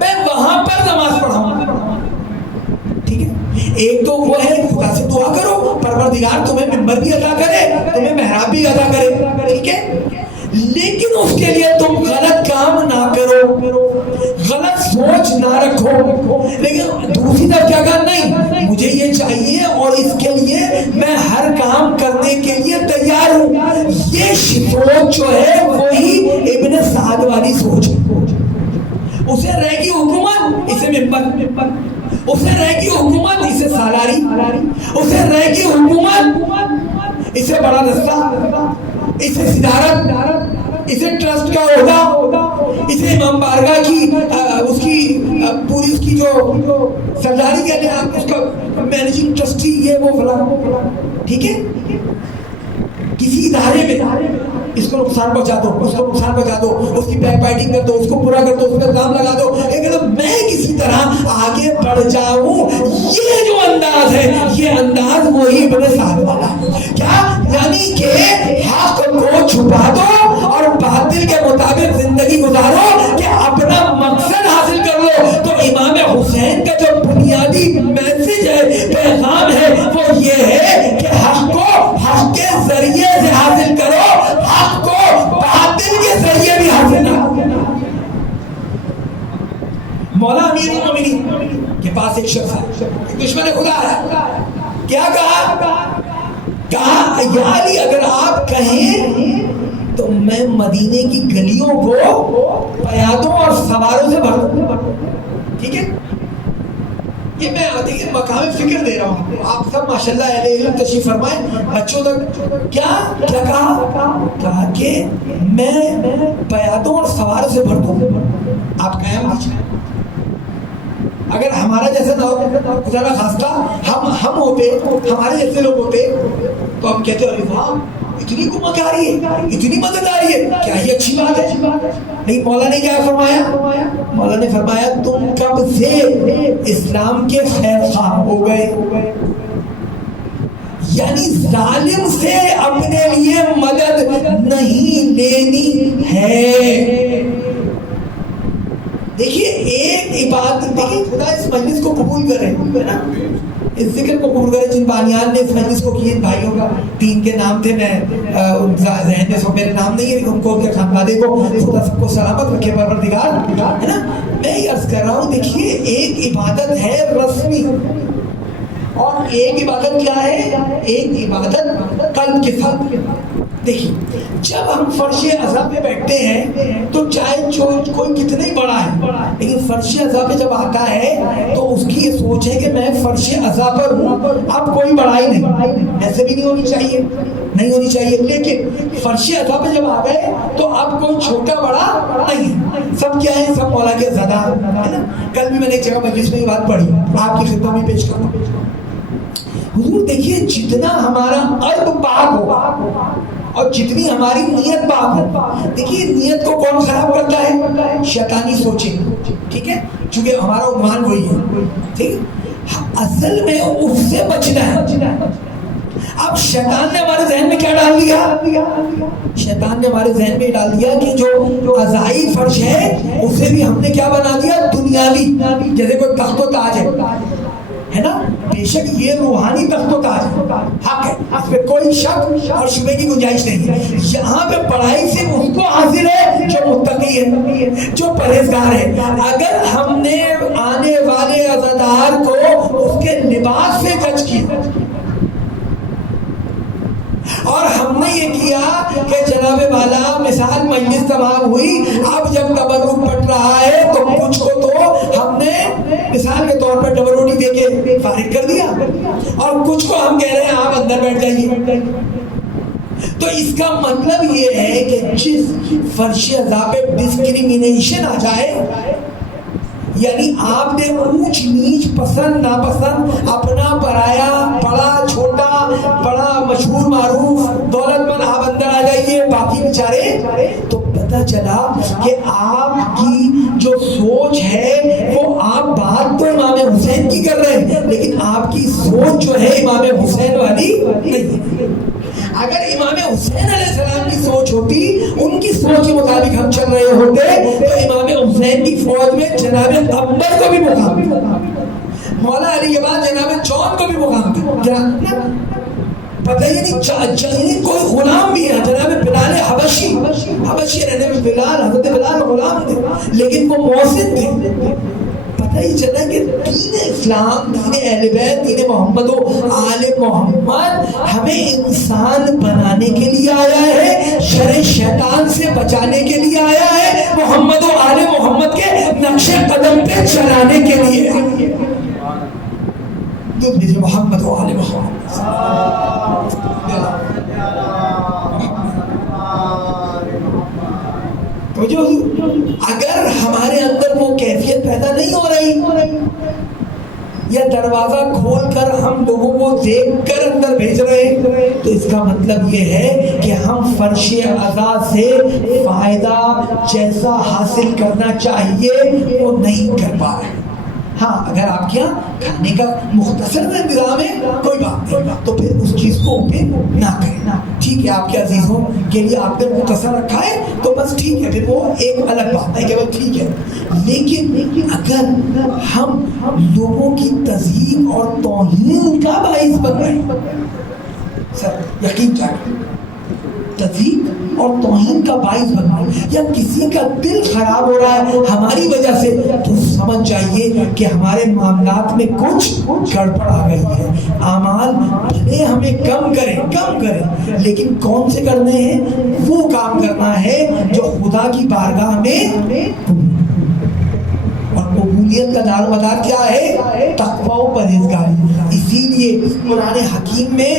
میں وہاں پر نماز پڑھاؤں، ٹھیک ہے۔ ایک تو وہ ہے خدا سے دعا کرو پروردگار تمہیں ممبر بھی عطا کرے، تمہیں محراب بھی عطا کرے، ٹھیک ہے، لیکن اس کے لیے تم غلط کام نہ کرو، غلط سوچ نہ رکھو۔ لیکن دوسری طرف کیا کہا؟ نہیں مجھے یہ چاہیے اور اس کے لیے میں ہر کام کرنے کے لیے تیار ہوں۔ یہ سوچ جو ہے وہی ابن سعد والی سوچ ہے۔ اسے رہ گی حکومت، اسے ممبر، اسے رہ گی حکومت، اسے سالاری، اسے رہ گی حکومت، اسے بڑا دستہ، اسے صدارت، اسے ٹرسٹ کا عہدہ، اسے امام بارگاہ کی اس کی پوری اس کی جو سرداری کہتے ہیں آپ، اس کا مینیجنگ ٹرسٹی، یہ وہ فلاں، ٹھیک ہے۔ کسی ادارے میں اس کو نقصان پہنچا دو، اس کو نقصان پہنچا دو، اس کی بیک بائٹنگ کر دو، اس کو پورا کر دو، اس پہ الزام لگا دو، لیکن میں کسی طرح آگے بڑھ جاؤں۔ یہ جو انداز ہے، یہ انداز وہی ابن سعد والا ہے۔ کیا یعنی کہ حق کو چھپا دو اور باطل کے مطابق زندگی گزارو کہ اپنا مقصد حاصل کر لو۔ تو امام حسین کا جو بنیادی میسج ہے، پیغام ہے، وہ یہ ہے کہ حق کو حق کے ذریعے سے حاصل کرو، حق کو باطل کے ذریعے بھی حاصل نہ کرو۔ مولا امیر المومنین کے پاس ایک شخص ہے، دشمن خدا ہے، کیا کہا؟ کہا یا علی اگر آپ کہیں تو میں مدینے کی گلیوں کو پیادوں اور سواروں سے بھر دوں، ٹھیک ہے۔ یہ میں دیکھیں مقام فکر دے رہا ہوں آپ سب ماشاءاللہ اہل علم تشریف فرمائیں، بچوں تک کیا کہا کہ میں پیادوں اور سواروں سے بھر دوں، آپ قیام کیجیے۔ اگر ہمارا جیسا نہ ہو، خدا نہ خواستہ ہم ہوتے، ہمارے جیسے لوگ ہوتے تو ہم کہتے ارے واہ اتنی حکومت آ رہی ہے، اتنی مدد آ رہی ہے، کیا یہ اچھی بات ہے؟ نہیں، مولا نے کیا فرمایا؟ مولا نے فرمایا تم کب سے اسلام کے خیر خواہ ہو گئے؟ یعنی ظالم سے اپنے لیے مدد نہیں لینی ہے۔ دیکھیے ایک عبادت، دیکھیے خدا اس مجلس کو قبول کرے، اس ذکر کو قبول کرے۔ جن بانیان نے اس مجلس کو کیے، بھائیوں کا 3 کے نام تھے، میں ذہن میں سو میرے نام نہیں ہے، ان کو ان کے خاندانے کو خدا سب کو سلامت رکھے پروردگار، ہے نا۔ میں یہ عرض کر رہا ہوں، دیکھیے ایک عبادت ہے رسمی اور ایک عبادت کیا ہے؟ ایک عبادت قلب کے ساتھ۔ دیکھیے جب ہم فرش عزا پہ بیٹھتے ہیں تو چاہے کوئی کتنا ہی بڑا ہے، لیکن فرش عزا پہ جب آتا ہے تو اس کی یہ سوچ ہے کہ میں فرش عزا پر ہوں، اب کوئی بڑائی نہیں، ایسے بھی نہیں ہونی چاہیے، نہیں ہونی چاہیے۔ لیکن فرش عزا پہ جب آ گئے تو اب کوئی چھوٹا بڑا نہیں، سب کیا ہے؟ سب مولا کے زدہ، ہے نا۔ کل بھی میں نے ایک جگہ مجلس میں یہ بات پڑھی، آپ کی خدمت میں پیش کروں۔ حضور دیکھیے جتنا ہمارا قلب پاک ہو اور جتنی ہماری نیت پاک ہو، دیکھیے نیت کو کون خراب کرتا ہے؟ شیطانی سوچیں، ٹھیک ہے، چونکہ ہمارا عنوان وہی ہے، ٹھیک۔ اصل میں اس سے بچنا ہے۔ اب شیطان نے ہمارے ذہن میں کیا ڈال دیا؟ شیطان نے ہمارے ذہن میں ڈال دیا کہ جو عزائی فرش ہے اسے بھی ہم نے کیا بنا دیا؟ دنیاوی، جیسے کوئی تخت و تاج ہے نا۔ بے شک یہ روحانی تخت و تاج حق ہے، اس پہ کوئی شک اور شبہ کی گنجائش نہیں ہے۔ یہاں پہ پڑھائی سے اس کو حاصل ہے جو متقی ہے، جو پرہیزگار ہے۔ اگر ہم نے آنے والے عزادار کو اس کے لباس سے جج کیا اور ہم نے یہ کیا کہ جناب والا مثال مجلس تمام ہوئی، اب جب تبرک پڑ رہا ہے تو کچھ کو تو ہم نے مثال کے طور پر ڈبل روٹی دے کے فارغ کر دیا اور کچھ کو ہم کہہ رہے ہیں آپ اندر بیٹھ جائیے۔ تو اس کا مطلب یہ ہے کہ جس فرش عزا پہ ڈسکریمنیشن آ جائے یعنی آپ نے اونچ نیچ پسند ناپسند اپنا پرایا بڑا چھوٹا بڑا مشہور معروف دولت مند آپ اندر آ جائیے باقی بیچارے. تو پتہ چلا کہ آپ کی جو سوچ ہے وہ آپ بات تو امام حسین کی کر رہے ہیں لیکن آپ کی سوچ جو ہے امام حسین والی نہیں ہے. اگر امام حسین علیہ السلام کی سوچ ہوتی ان کی سوچ کے مطابق ہم چل رہے ہوتے تو امام حسین کی فوج میں جناب اکبر کو بھی مقام تھا, مولا علی کے بعد جناب جون کو بھی مقام تھا. پتہ ہی نہیں کوئی غلام بھی ہے جناب بلال حبشی رہنے میں بلال حضرت بلال غلام تھے لیکن وہ محسن تھے. پتہ ہی چلا کہ دین اسلام دین اہل بیت دین محمد و آل محمد ہمیں انسان بنانے کے لیے آیا ہے, شر شیطان سے بچانے کے لیے آیا ہے, محمد و آل محمد کے نقش قدم پہ چلانے کے لیے. محمد و آل محمد تو جو اگر ہمارے اندر وہ کیفیت پیدا نہیں ہو رہی یا دروازہ کھول کر ہم لوگوں کو دیکھ کر اندر بھیج رہے ہیں تو اس کا مطلب یہ ہے کہ ہم فرش عزا سے فائدہ جیسا حاصل کرنا چاہیے وہ نہیں کر پا رہے. ہاں اگر آپ کے یہاں کھانے کا مختصر انتظام ہے کوئی بات نہیں تو پھر اس چیز کو اوپن نہ کریں. ٹھیک ہے آپ کے عزیزوں کے لیے آپ نے مختصر رکھا ہے تو بس ٹھیک ہے, پھر وہ ایک الگ بات ہے کہ وہ ٹھیک ہے. لیکن اگر ہم لوگوں کی تذہیب اور توہین کا باعث بن رہے ہیں, سر یقین جائے تذہیب اور توہین کا باعث بن رہا ہے یا کسی کا دل خراب ہو رہا ہے ہماری وجہ سے تو سمجھ جائیے کہ ہمارے معاملات میں کچھ گڑبڑ آ گئی ہے. اعمال بھلے ہمیں کم کریں لیکن کون سے کرنے ہیں, وہ کام کرنا ہے جو خدا کی بارگاہ میں, اور قبولیت کا دار و مدار کیا ہے, تقویٰ و پرہیزگاری. اسی لیے قرآن حکیم میں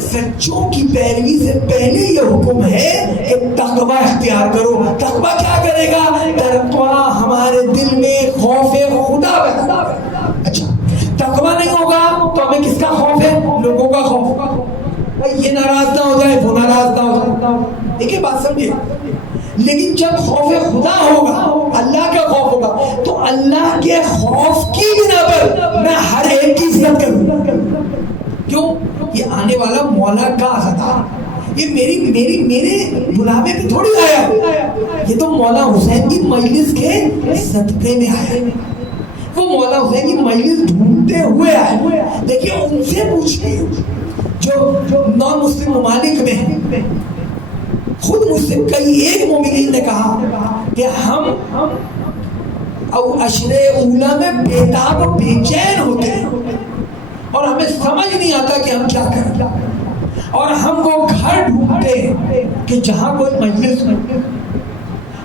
سچوں کی پیروی سے پہلے یہ حکم ہے کہ تقویٰ اختیار کرو. تقویٰ کیا کرے گا, تقویٰ ہمارے دل میں خوف خدا پیدا. اچھا تقویٰ نہیں ہوگا تو ہمیں کس کا خوف ہے, لوگوں کا خوف, یہ ناراض نہ ہو جائے وہ ناراض نہ ہو جائے. دیکھیں بات سمجھے, لیکن جب خوف خدا ہوگا اللہ کا خوف ہوگا تو اللہ کے خوف کی بنا پر میں ہر ایک کی عزت کروں. کیوں, یہ آنے والا مولا کا عزادار, یہ میرے بلاوے پہ تھوڑی آیا, یہ تو مولا حسین کی مجلس کے صدقے میں آیا. وہ مولا حسین کی مجلس ڈھونڈتے ہوئے آئے. دیکھیے ان سے پوچھیے جو نان مسلم ممالک میں ہیں, خود مجھ سے کئی ایک مومنین نے کہا کہ ہم عشرے اولا میں بیتاب و بے چین ہوتے ہیں اور ہمیں سمجھ نہیں آتا کہ ہم کیا کریں, اور ہم وہ گھر ڈھونڈتے ہیں کہ جہاں کوئی مجلس ہو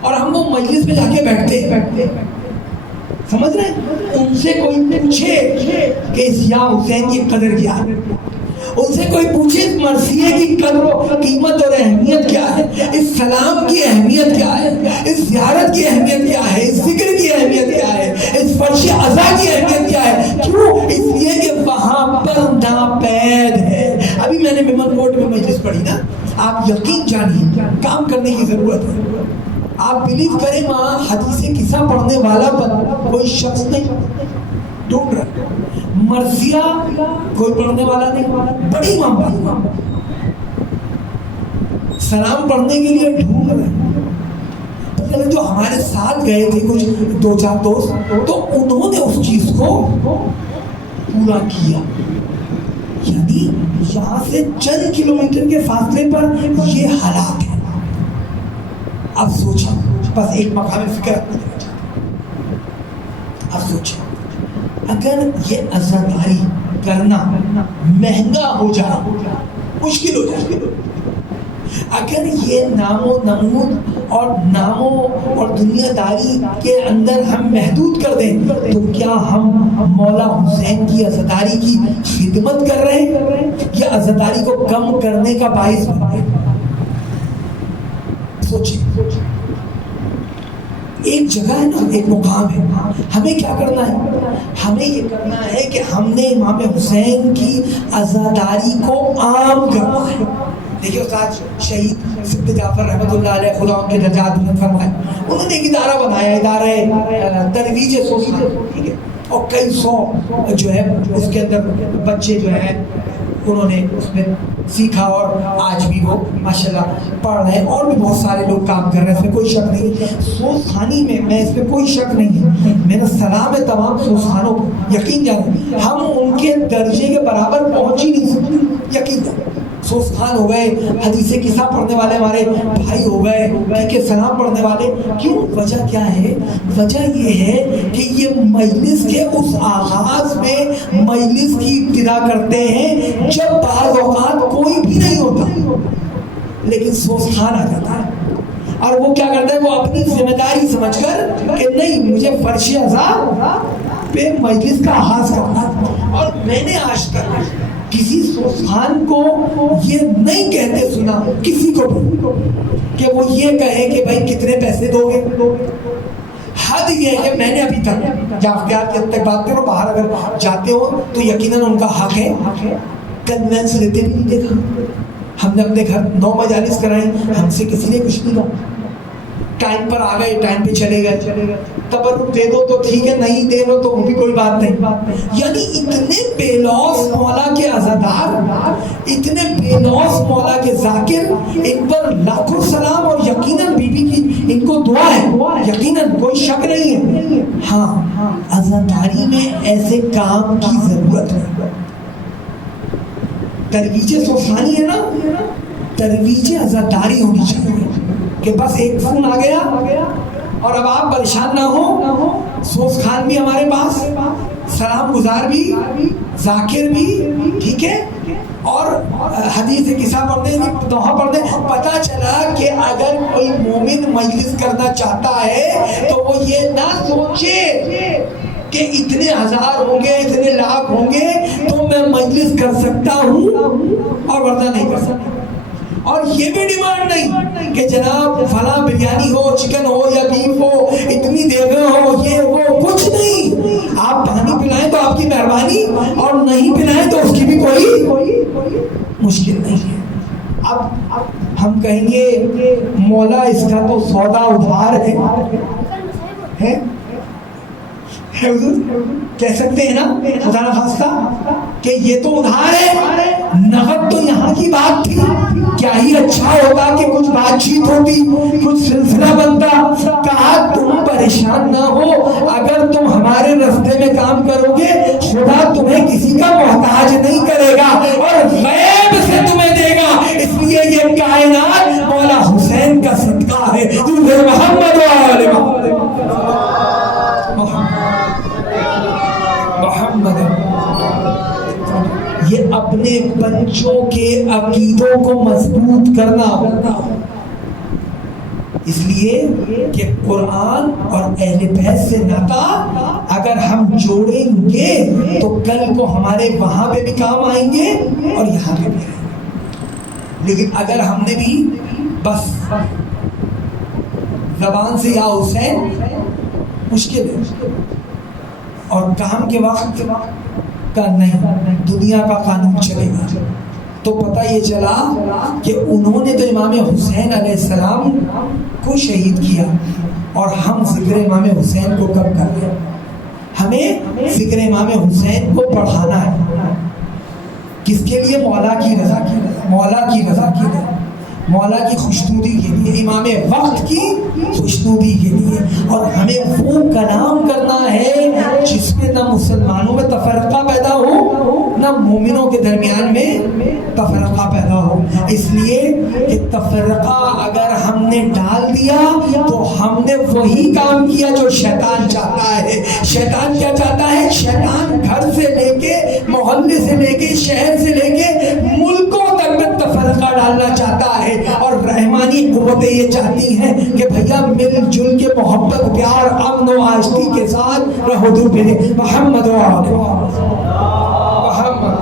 اور ہم وہ مجلس میں جا کے بیٹھتے ہیں. سمجھ رہے ہیں, ان سے کوئی پوچھے کہ ضیاء حسین کی قدر کیا ہے, ان سے کوئی پوچھے مرثیے کی قدر و قیمت اور اہمیت کیا ہے, اس سلام کی اہمیت کیا ہے, اس زیارت کی اہمیت کیا ہے, اس ذکر کی اہمیت کیا ہے, اس فرش عزا کی اہمیت کیا ہے. کیوں, اس لیے کہ وہاں پر ناپید ہے. ابھی میں نے ممن کوٹ میں مجلس پڑھی نا, آپ یقین جانیے کام کرنے کی ضرورت ہے. آپ بلیو کریں وہاں حدیث قصہ پڑھنے والا کوئی شخص نہیں ڈھونڈ رہا, مرثیہ کوئی پڑھنے والا نہیں, بڑی معاملہ سلام پڑھنے کے لیے ڈھونڈ رہے. جو ہمارے ساتھ گئے تھے کچھ 2-4 دوست, تو انہوں نے اس چیز کو پورا کیا. یعنی یہاں سے چند کلومیٹر کے فاصلے پر یہ حالات ہیں. اب سوچا, بس ایک مقام فکر رکھنا چاہتا. اب سوچا اگر یہ عزاداری کرنا مہنگا ہو جائے, مشکل ہو جائے, اگر یہ نام و نمود اور ناموں اور دنیا داری کے اندر ہم محدود کر دیں تو کیا ہم مولا حسین کی عزاداری کی خدمت کر رہے ہیں یا عزاداری کو کم کرنے کا باعث بن رہے ہیں؟ سوچیں. ایک جگہ ہے نا، ایک مقام ہے. ہمیں کیا کرنا ہے؟ ہمیں یہ کرنا ہے کہ ہم نے امام حسین کی عزاداری کو عام کرنا ہے. دیکھیے استاد شہید سبت جعفر رحمۃ اللہ علیہ، خدا ان کے درجات بلند فرمائے، انہوں نے ایک ادارہ بنایا، ادارہ ترویج صوفیہ، ٹھیک ہے، اور کئی سو جو ہے اس کے اندر بچے جو ہیں انہوں نے اس میں سیکھا، اور آج بھی وہ ماشاءاللہ پڑھ رہے ہیں، اور بھی بہت سارے لوگ کام کر رہے ہیں، اس میں کوئی شک نہیں. سوز خانی میں اس میں کوئی شک نہیں ہے. میرا سلام ہے تمام سوز خانوں کو، یقین جانیں ہم ان کے درجے کے برابر پہنچ ہی نہیں سکتے. یقین جانیں سوز خان ہو گئے، حدیث قصہ پڑھنے والے ہمارے بھائی ہو گئے، ٹھیک ہے، سلام پڑھنے والے. کیوں؟ وجہ کیا ہے؟ وجہ یہ ہے کہ یہ مجلس کے اس آغاز میں مجلس کی ابتدا کرتے ہیں جب بعض اوقات کوئی بھی نہیں ہوتا، لیکن سوز خان آ جاتا ہے، اور وہ کیا کرتا ہے؟ وہ اپنی ذمہ داری سمجھ کر کہ نہیں، مجھے فرش عزا پہ مجلس کا آغاز کرنا. اور میں نے آج تک کسی سوز خان کو یہ نہیں کہتے سنا، کسی کو بھی، کہ وہ یہ کہے کہ بھائی کتنے پیسے دو گے. حد یہ ہے کہ میں نے ابھی تک جافتیات کی حد تک بات کرو، باہر اگر جاتے ہو تو یقیناً ان کا حق ہے، کنوینس لیتے بھی نہیں دیکھا. ہم نے اپنے گھر 9 مجالس کرائیں، ہم سے کسی نے کچھ نہیں کہا. ٹائم پر آ گئے، ٹائم پہ چلے گئے. تبرک دے دو تو ٹھیک ہے، نہیں دے دو تو بھی کوئی بات نہیں. یعنی اتنے بے لوث مولا کے عزادار، اتنے بے لوث مولا کے ذاکر، ان پر لاکھوں سلام، اور یقیناً بی بی کی ان کو دعا ہے، یقیناً کوئی شک نہیں ہے. ہاں، عزاداری میں ایسے کام کی ضرورت ہے. ترویج سوسانی ہے نا، ترویج عزاداری ہونی چاہیے کہ بس ایک فون آ گیا اور اب آپ پریشان نہ ہو. سوز خان بھی ہمارے پاس، سلام گزار بھی، ذاکر بھی، ٹھیک ہے، اور حدیث قصہ پڑھنے، دوہا پڑھنے. پتہ چلا کہ اگر کوئی مومن مجلس کرنا چاہتا ہے تو وہ یہ نہ سوچے کہ اتنے ہزار ہوں گے، اتنے لاکھ ہوں گے تو میں مجلس کر سکتا ہوں اور ورنہ نہیں کر سکتا. اور یہ بھی ڈیمانڈ نہیں کہ جناب فلاں بریانی ہو، چکن ہو یا بیف ہو، اتنی دیویں ہو، یہ وہ کچھ نہیں. آپ پانی پلائیں تو آپ کی مہربانی، اور نہیں پلائیں تو اس کی بھی کوئی مشکل نہیں ہے. اب ہم کہیں گے مولا اس کا تو سودا ادھار ہے، کہہ سکتے ہیں نا خدا نخواستہ کہ یہ تو ادھار ہے. نقد تو یہاں کی بات تھی، کیا ہی اچھا ہوتا کہ کچھ بات چیت ہوتی، کچھ سلسلہ بنتا. کہا تم پریشان نہ ہو، اگر تم ہمارے راستے میں کام کرو گے خدا تمہیں کسی کا محتاج نہیں کرے گا اور غیب سے تمہیں دے گا. اس لیے یہ کائنات مولا حسین کا صدقہ ہے. محمد یہ اپنے بچوں کے عقیدوں کو مضبوط کرنا ہوگا. اس لیے کہ قرآن اور اہل بیت سے ناطہ اگر ہم جوڑیں گے تو کل کو ہمارے وہاں پہ بھی کام آئیں گے اور یہاں پہ بھی آئیں گے. لیکن اگر ہم نے بھی بس زبان سے یا حسین، مشکل ہے. اور کام کے وقت کا نہیں، دنیا کا قانون چلے گا. تو پتہ یہ چلا کہ انہوں نے تو امام حسین علیہ السلام کو شہید کیا، اور ہم ذکر امام حسین کو کب کر رہے ہیں؟ ہمیں ذکر امام حسین کو پڑھانا ہے. کس کے لیے؟ مولا کی رضا کے لیے، مولا کی رضا کے لیے، مولا کی خوشنودی کے لیے، امام وقت کی خوشنودی کے لیے. اور ہمیں وہ کلام کرنا ہے جس میں نہ مسلمانوں میں تفرقہ پیدا ہو، نہ مومنوں کے درمیان میں تفرقہ پیدا ہو. اس لیے کہ تفرقہ اگر ہم نے ڈال دیا تو ہم نے وہی کام کیا جو شیطان چاہتا ہے. شیطان کیا چاہتا ہے؟ شیطان گھر سے لے کے، محلے سے لے کے، شہر سے لے کے ملکوں تک میں تفرقہ ڈالنا چاہتا ہے. اور رحمانی قوتیں یہ چاہتی ہیں کہ بھیا مل جل کے محبت، پیار، امن و آشتی کے ساتھ رہو. دور پہ محمد و آل محمد.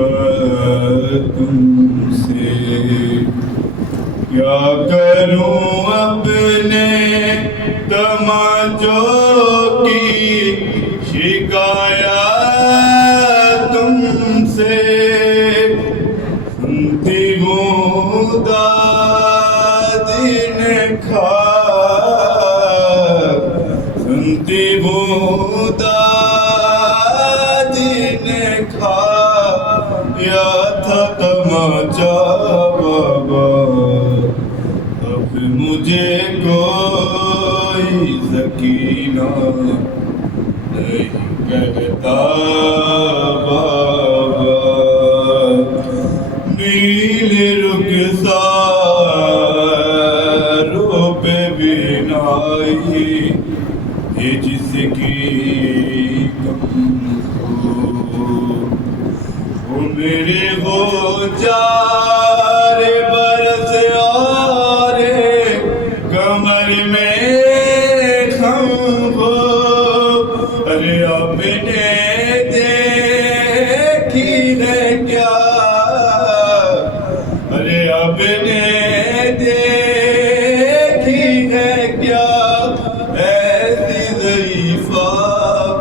تم سے کیا کروں اپنے تماچوں کی شکایت تم سے سنتی ہوں دادن کھا سنتی ہوں دادن کھا یا تھا تماچا بابا اب مجھے کوئی سکینہ نہیں کہتا بابا نیل رخساروں پہ بینائی یہ جس کی میرے ہو چار برس اور کمر میں خم ہو ارے آپ نے دیکھی ہے کیا ارے آپ نے دیکھی ہے کیا ایسی ضعیفہ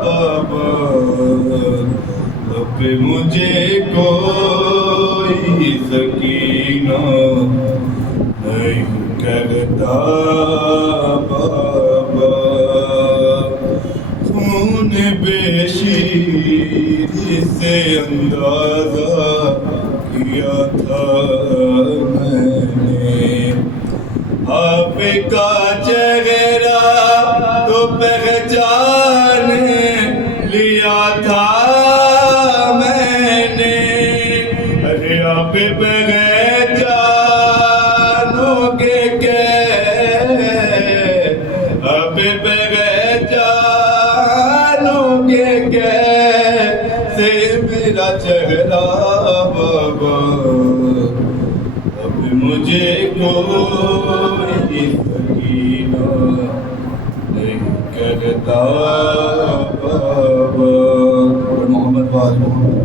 بابا اب مجھے کوئی سکینہ نہیں کرتا بابا خون بشیر سے اندازہ کیا تھا میں نے آپ کا چہرہ تو پہچان لیا تھا آپ پہچانو گے آپ پہچانو گے سے میرا چہرہ بابا اب مجھے کوئی سکینہ نہیں کرتا بابا محمد باز محمد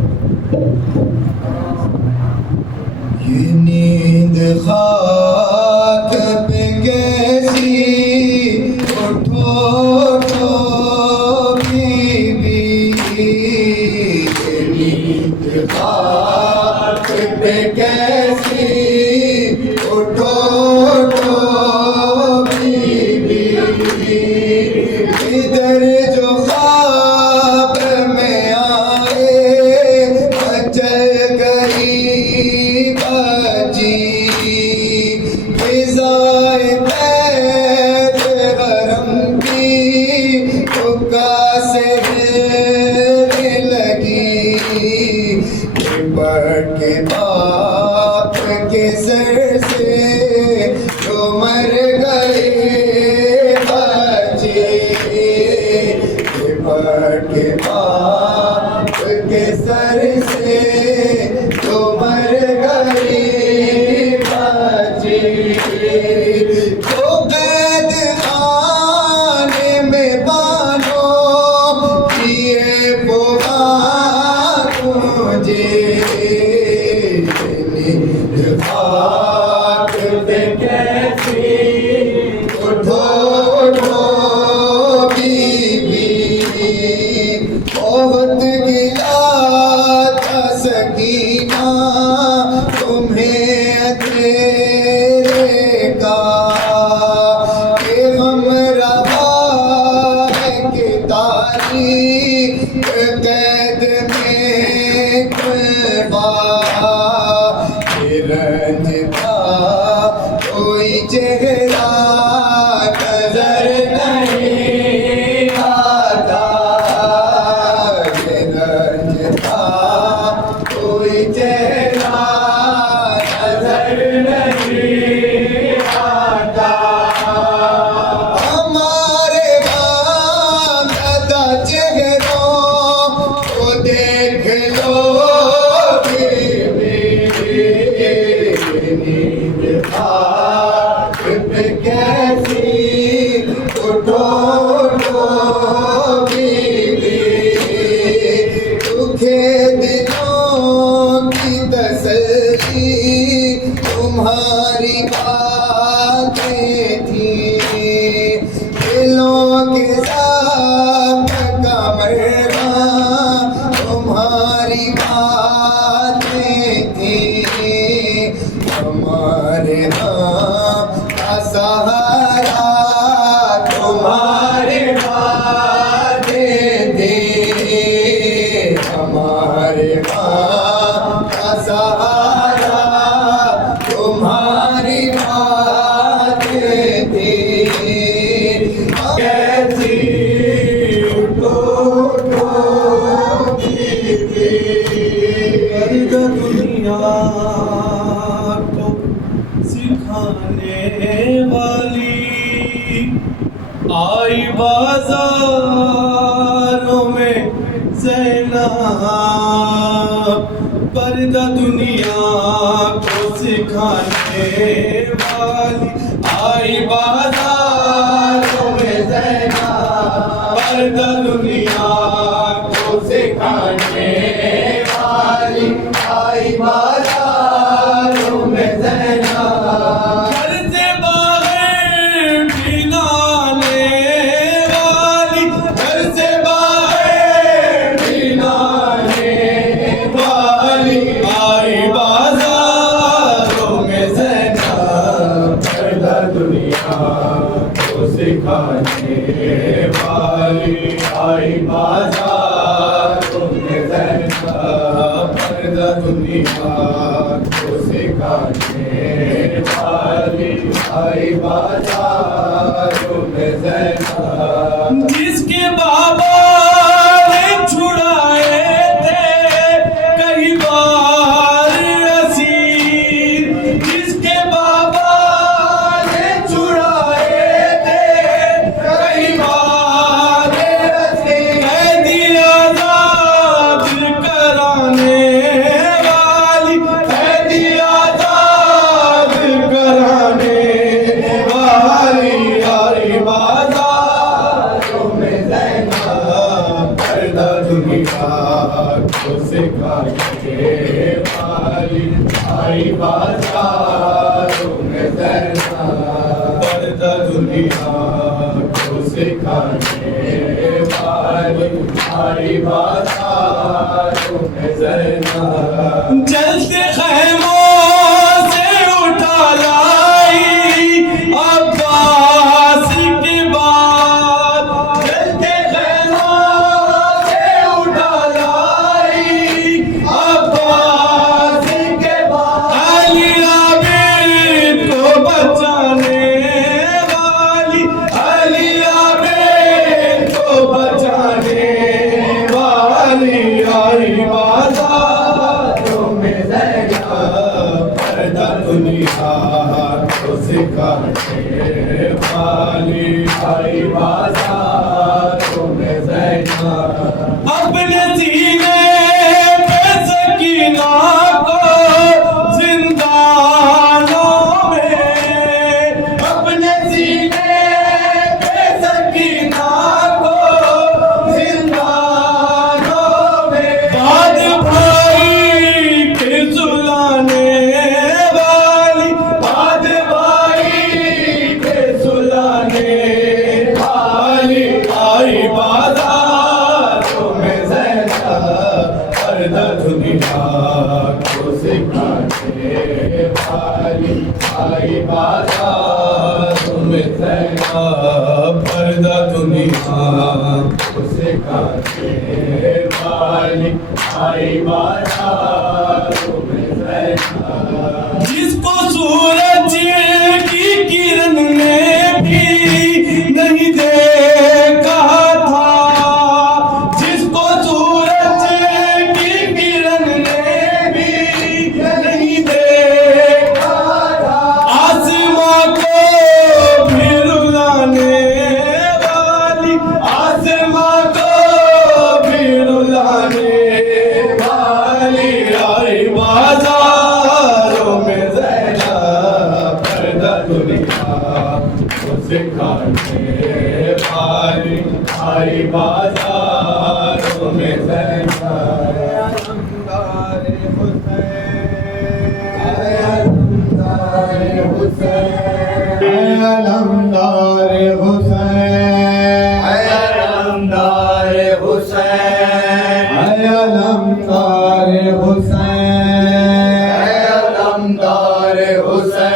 یہ نیند خاک پہ کیسی اٹھو اٹھو بیوی یہ نیند خاک پہ کیسی اٹھو اٹھو بیوی ادھر جو خواب میں آئے مچل گئی فضائے قید غرم کی حکا سے ہلنے لگی لپٹ کے باپ کے سر سے جو مر گئے بچے لپٹ کے باپ کے سر سے جو مر گئے تو قید خانے میں بانو کیے وہ مجھے خاک پہ کیسی اٹھو اٹھو بیوی بہت گلا تھا سکینہ تمہیں قید میں رنج تھا کوئی چہرہ نظر نہیں آتا رنج تھا کوئی چہرہ نظر نہیں آتا ہمارے دادا چہروں کو دیکھ لو نیند خاک پہ کیسی اٹھو اٹھو بیوی دکھے دلوں آئی بازاروں میں زینب پردہ دنیا کو سکھانے والی آئی بازاروں میں زینب پردہ دنیا کو سکھانے والی آئی بازاروں میں زینب گھر سے باہر بھی لانے والی گھر سے باہر بھی لانے والی آئی بازاروں میں زینب پردہ دنیا کو سکھانے والی آئی بازاروں میں زینب پردہ دنیا کو سکھانے والی آئی بازاروں میں زینب جس کے بابا نے چھڑائے تھے کئی بار اسیر جس کے بابا نے چھڑائے تھے کئی بار اسیر قیدی آزاد کرانے والی قیدی آزاد کرانے والی آئی بازاروں میں زینب پردہ دنیا کو سکھانے والی آئی بازاروں میں زینب پردہ دنیا کو سکھانے والی آئی بازاروں میں زینب جلتے خیموں سے اٹھا لائی عباس کے بعد جلتے خیموں سے اٹھا لائی عباس کے بعد علی عابد کو بچانے والی علی عابد کو بچانے والی آئی بازاروں میں زینب پردہ دنیا کو سکھانے والی آئی بازاروں میں زینب اپنے سینے پہ سکینہ کو زندانوں میں اپنے سینے پہ سکینہ کو زندانوں میں بعد بھائی کے سلانے والی بعد بھائی کے سلانے والی آئی بازاروں میں زینب پردہ دنیا کو سکھانے والی آئی بازاروں میں زینب پردہ دنیا کو سکھانے والی آئی بازاروں میں زینب جس کو سورج کی کرن نے بھی نہیں دیکھا تھا جس کو سورج کی کرن نے بھی نہیں دیکھا تھا آسماں کو بھی رلانے والی آسماں کو بھی رلانے والی آئی بازاروں میں زینب پردہ دنیا کو سکھانے والی آئی بازاروں میں زینب علمدار حسین علمدار حسین علمدار حسین علمدار حسین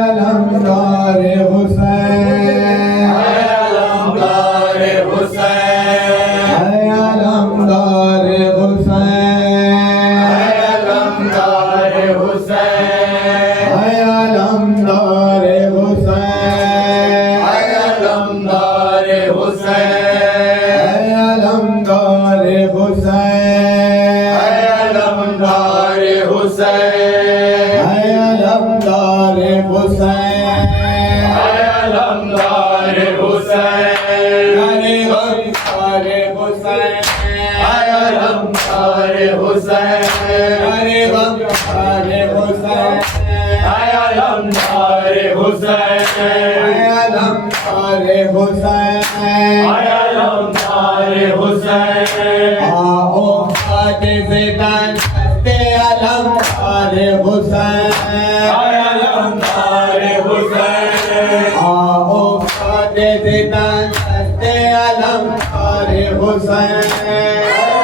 علمدار حسین علمدار حسین علمدار حسین علمدار حسین علمدار حسین حسین ہے علمدار حسین ہے علمدار حسین ارے غمدار حسین ہے علمدار حسین ارے غمدار حسین ہے علمدار حسین ہے علمدار حسین ہے علمدار حسین آؤ فاتح زیدان ہستے علمدار حسین ہے علمدار حسین آؤ فاتح زیدان ہستے علمدار حسین ہے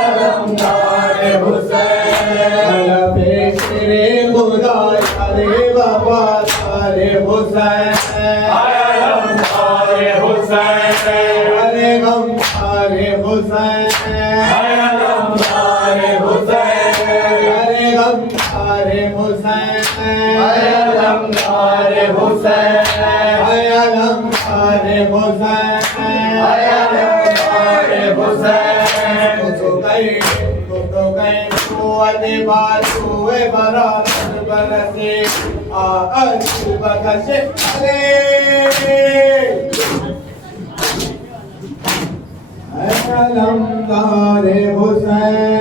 علمدار حسین پیشرے خدا ارے بابا سارے حسین ہے علمدار حسین ارے غم سارے حسین ہے علمدار حسین ارے غم سارے حسین ہے علمدار حسین ہے علمدار حسین ہے علمدار حسین تو گئی قوت بازوئے برابر برسے آج بخش ارے علمدار حسین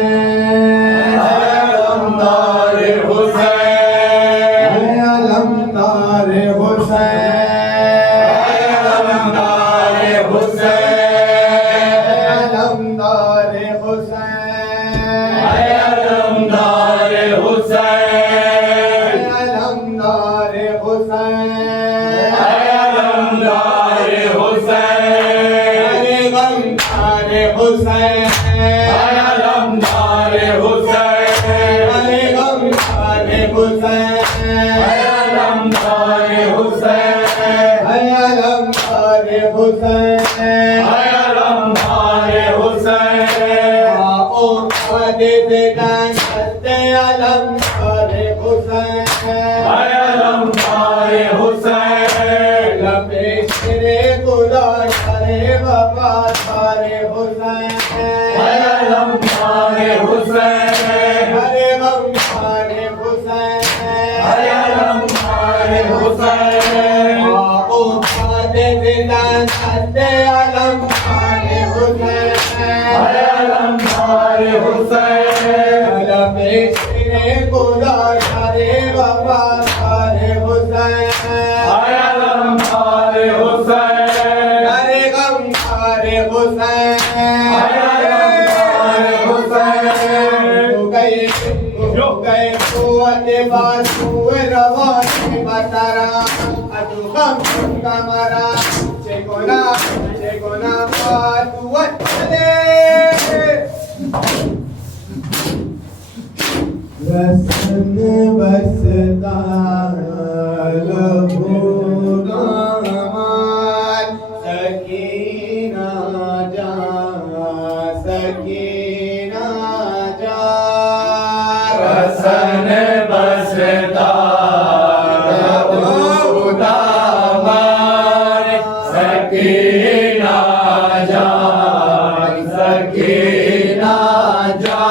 علمدار حسین علمدار حسین علمدار حسین علمدار حسین علمدار حسین علمدار حسین علمدار حسین غمدار حسین علمدار حسین غمدار حسین علمدار حسین علمدار حسین علمدار حسین آؤ فاتح زیدان ہستے علمدار حسین علمدار حسین پیشرے خدا سارے بابا سارے حسین علمدار حسین ارے غمدار حسین علمدار حسین آؤ فاتح زیدان ہستے علمدار حسین علمدار حسین پیشرے خدا سارے بابا سارے حسین علمدار حسین ارے غمدار حسین علمدار حسین ہو گئے قوت بازوئے روانی بتارا اتو غم کا مرا چگونا بازوئے چلے رسن بستا لہو دامان سکینہ جا سکینہ جا رسن بستا لہو دامان سکینہ جا سکینہ جا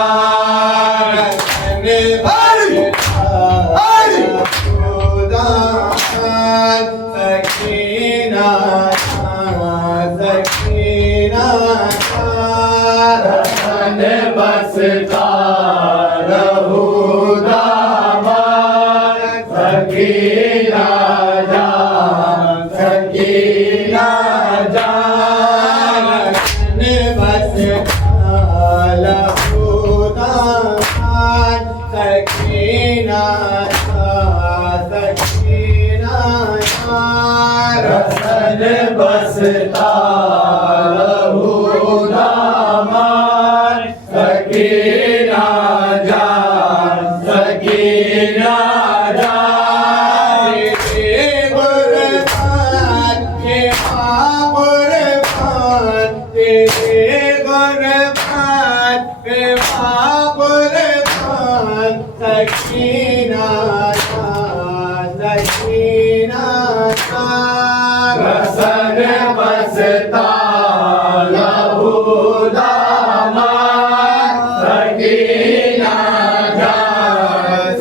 بستا رہو دامان سکینہ جان سکینہ جان بستا رہو دامان سکینہ سکینہ رسن بستا رہو دامان سکینہ جان سکینہ جان قربان کے قربان تیرے قربان کے قربان سکینہ جان سکینہ جان رسن بستا لہو دامان سکینہ جان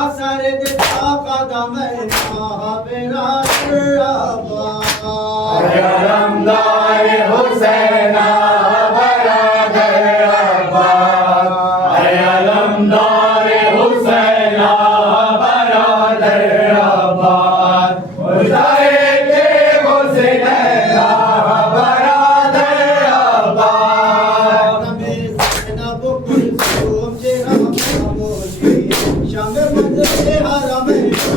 اثر دیتا قدم ماہ برادر عباس علمدار حسین برادر عباس علمدار حسین برادر عباس مجاہد حسین برادر عباس نبی زینب کلثوم چہرہ خاموشی شام منزل حرم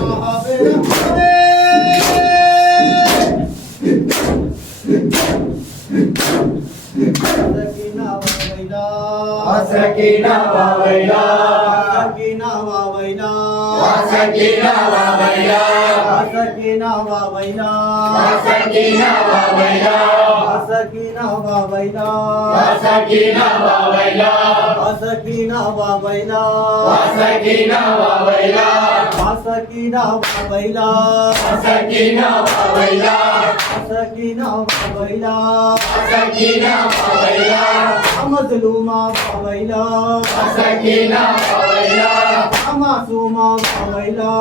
ماہ برادر سکینہ واویلا سکینہ واویلا سکینہ واویلا سکینہ واویلا سکینہ واویلا سکینہ واویلا سکینہ واویلا سکینہ واویلا سکینہ واویلا سکینہ واویلا سکینہ واویلا سکینہ واویلا سکینہ واویلا مظلومہ واویلا سکینہ واویلا معصومہ واویلا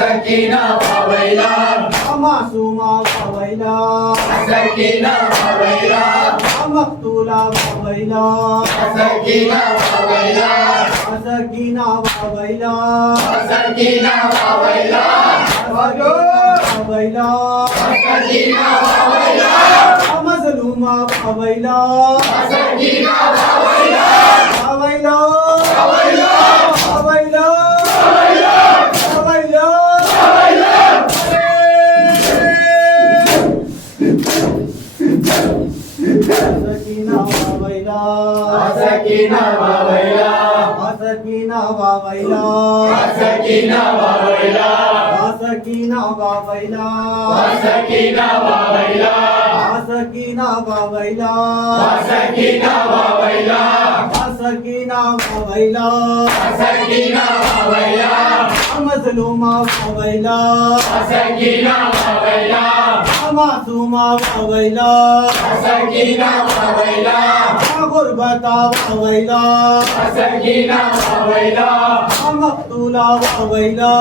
سکینہ واویلا معصومہ واویلا سکینہ واویلا مقتولہ واویلا سکینہ واویلا سکینہ واویلا سکینہ واویلا واویلا سکینہ واویلا مظلومہ واویلا سکینہ واویلا واویلا واویلا واویلا واویلا سکینہ واویلا سکینہ واویلا سکینہ واویلا سکینہ واویلا سکینہ واویلا سکینہ واویلا سکینہ واویلا سکینہ واویلا سکینہ واویلا سکینہ واویلا مظلومہ واویلا سکینہ واویلا معصومہ واویلا سکینہ واویلا غربتہ واویلا سکینہ واویلا مقتولہ واویلا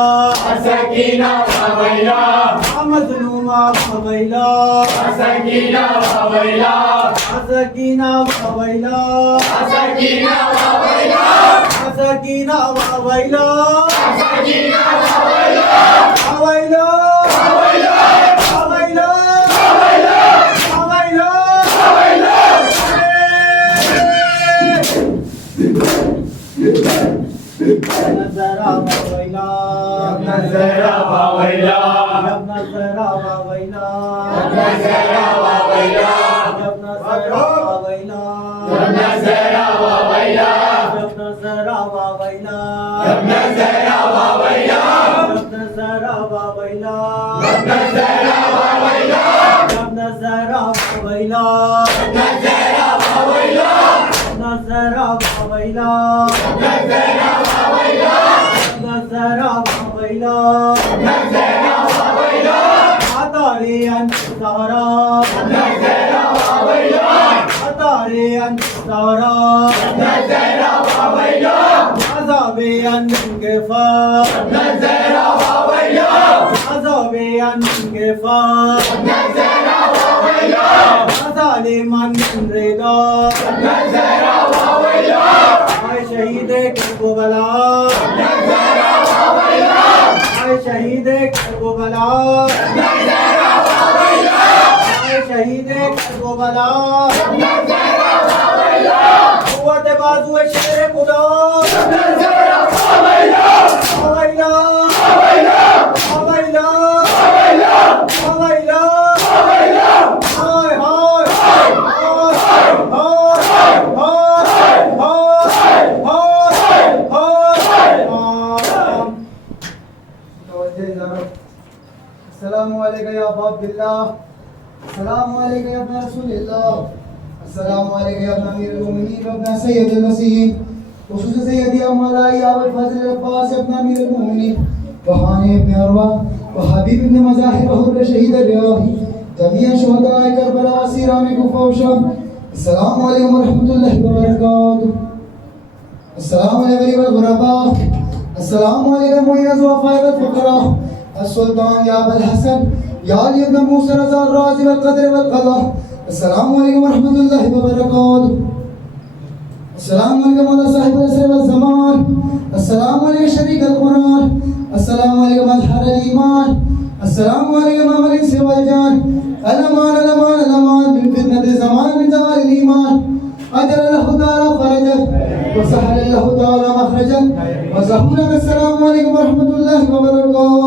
سکینہ واویلا مظلومہ واویلا سکینہ واویلا سکینہ واویلا سکینہ واویلا سکینہ واویلا سکینہ واویلا واویلا واویلا واویلا نظرہ واویلا نظرہ واویلا نظرہ واویلا نظرہ واویلا نظرہ واویلا نظرہ واویلا نظرہ واویلا نظرہ واویلا نظرہ واویلا نظرہ واویلا نظرہ واویلا نظرہ واویلا نظرہ واویلا نظرہ واویلا نظرہ واویلا نظرہ واویلا اتارے انتظارا نظرہ واویلا اتارے انتظارا نظرہ واویلا عذاب انگفار نظرہ واویلا عذاب انگفار نظرہ واویلا ظالمان رضا نظرہ واویلا اے شہید کربلا نظرہ واویلا اے شہید کربلا نظرہ واویلا اے شہید کربلا نظرہ واویلا قوت بازو شیر خدا نظرہ واویلا واویلا واویلا واویلا واویلا واویلا واویلا ہائے ہائے السلام علیکم یا ابا عبداللہ السلام علیکم یا ابن رسول اللہ السلام علیکم یا ابن امیر المومنین و ابن سید المسیحین خصوصا سیدی مولائی ابو الفضل العباس ابن امیر المومنین وحانی ابن عروہ وحبیب ابن مظاہر وحر شہید الریاحی جميع شهداء كربلاء واسيران كوفة وشام السلام عليكم ورحمة الله وبركاته السلام عليكم والغرباء السلام علیکم معیز و فائدت فقراء السلطان یا ابا الحسن یا علی ابن موسیٰ رضا الرازی والقدر والقضاء السلام علیکم ورحمۃ اللہ وبرکاتہ السلام علیکم علی صاحب العصر والزمان السلام علیکم شریک القرآن السلام علیکم اظہر الایمان السلام علیکم امر الانس والجان الامان الامان الامان من فتنة الزمان من زوال الایمان اجر له تعالی فرجہ وسهل له تعالی مخرجہ وزہورا السلام علیکم ورحمۃ اللہ وبرکاتہ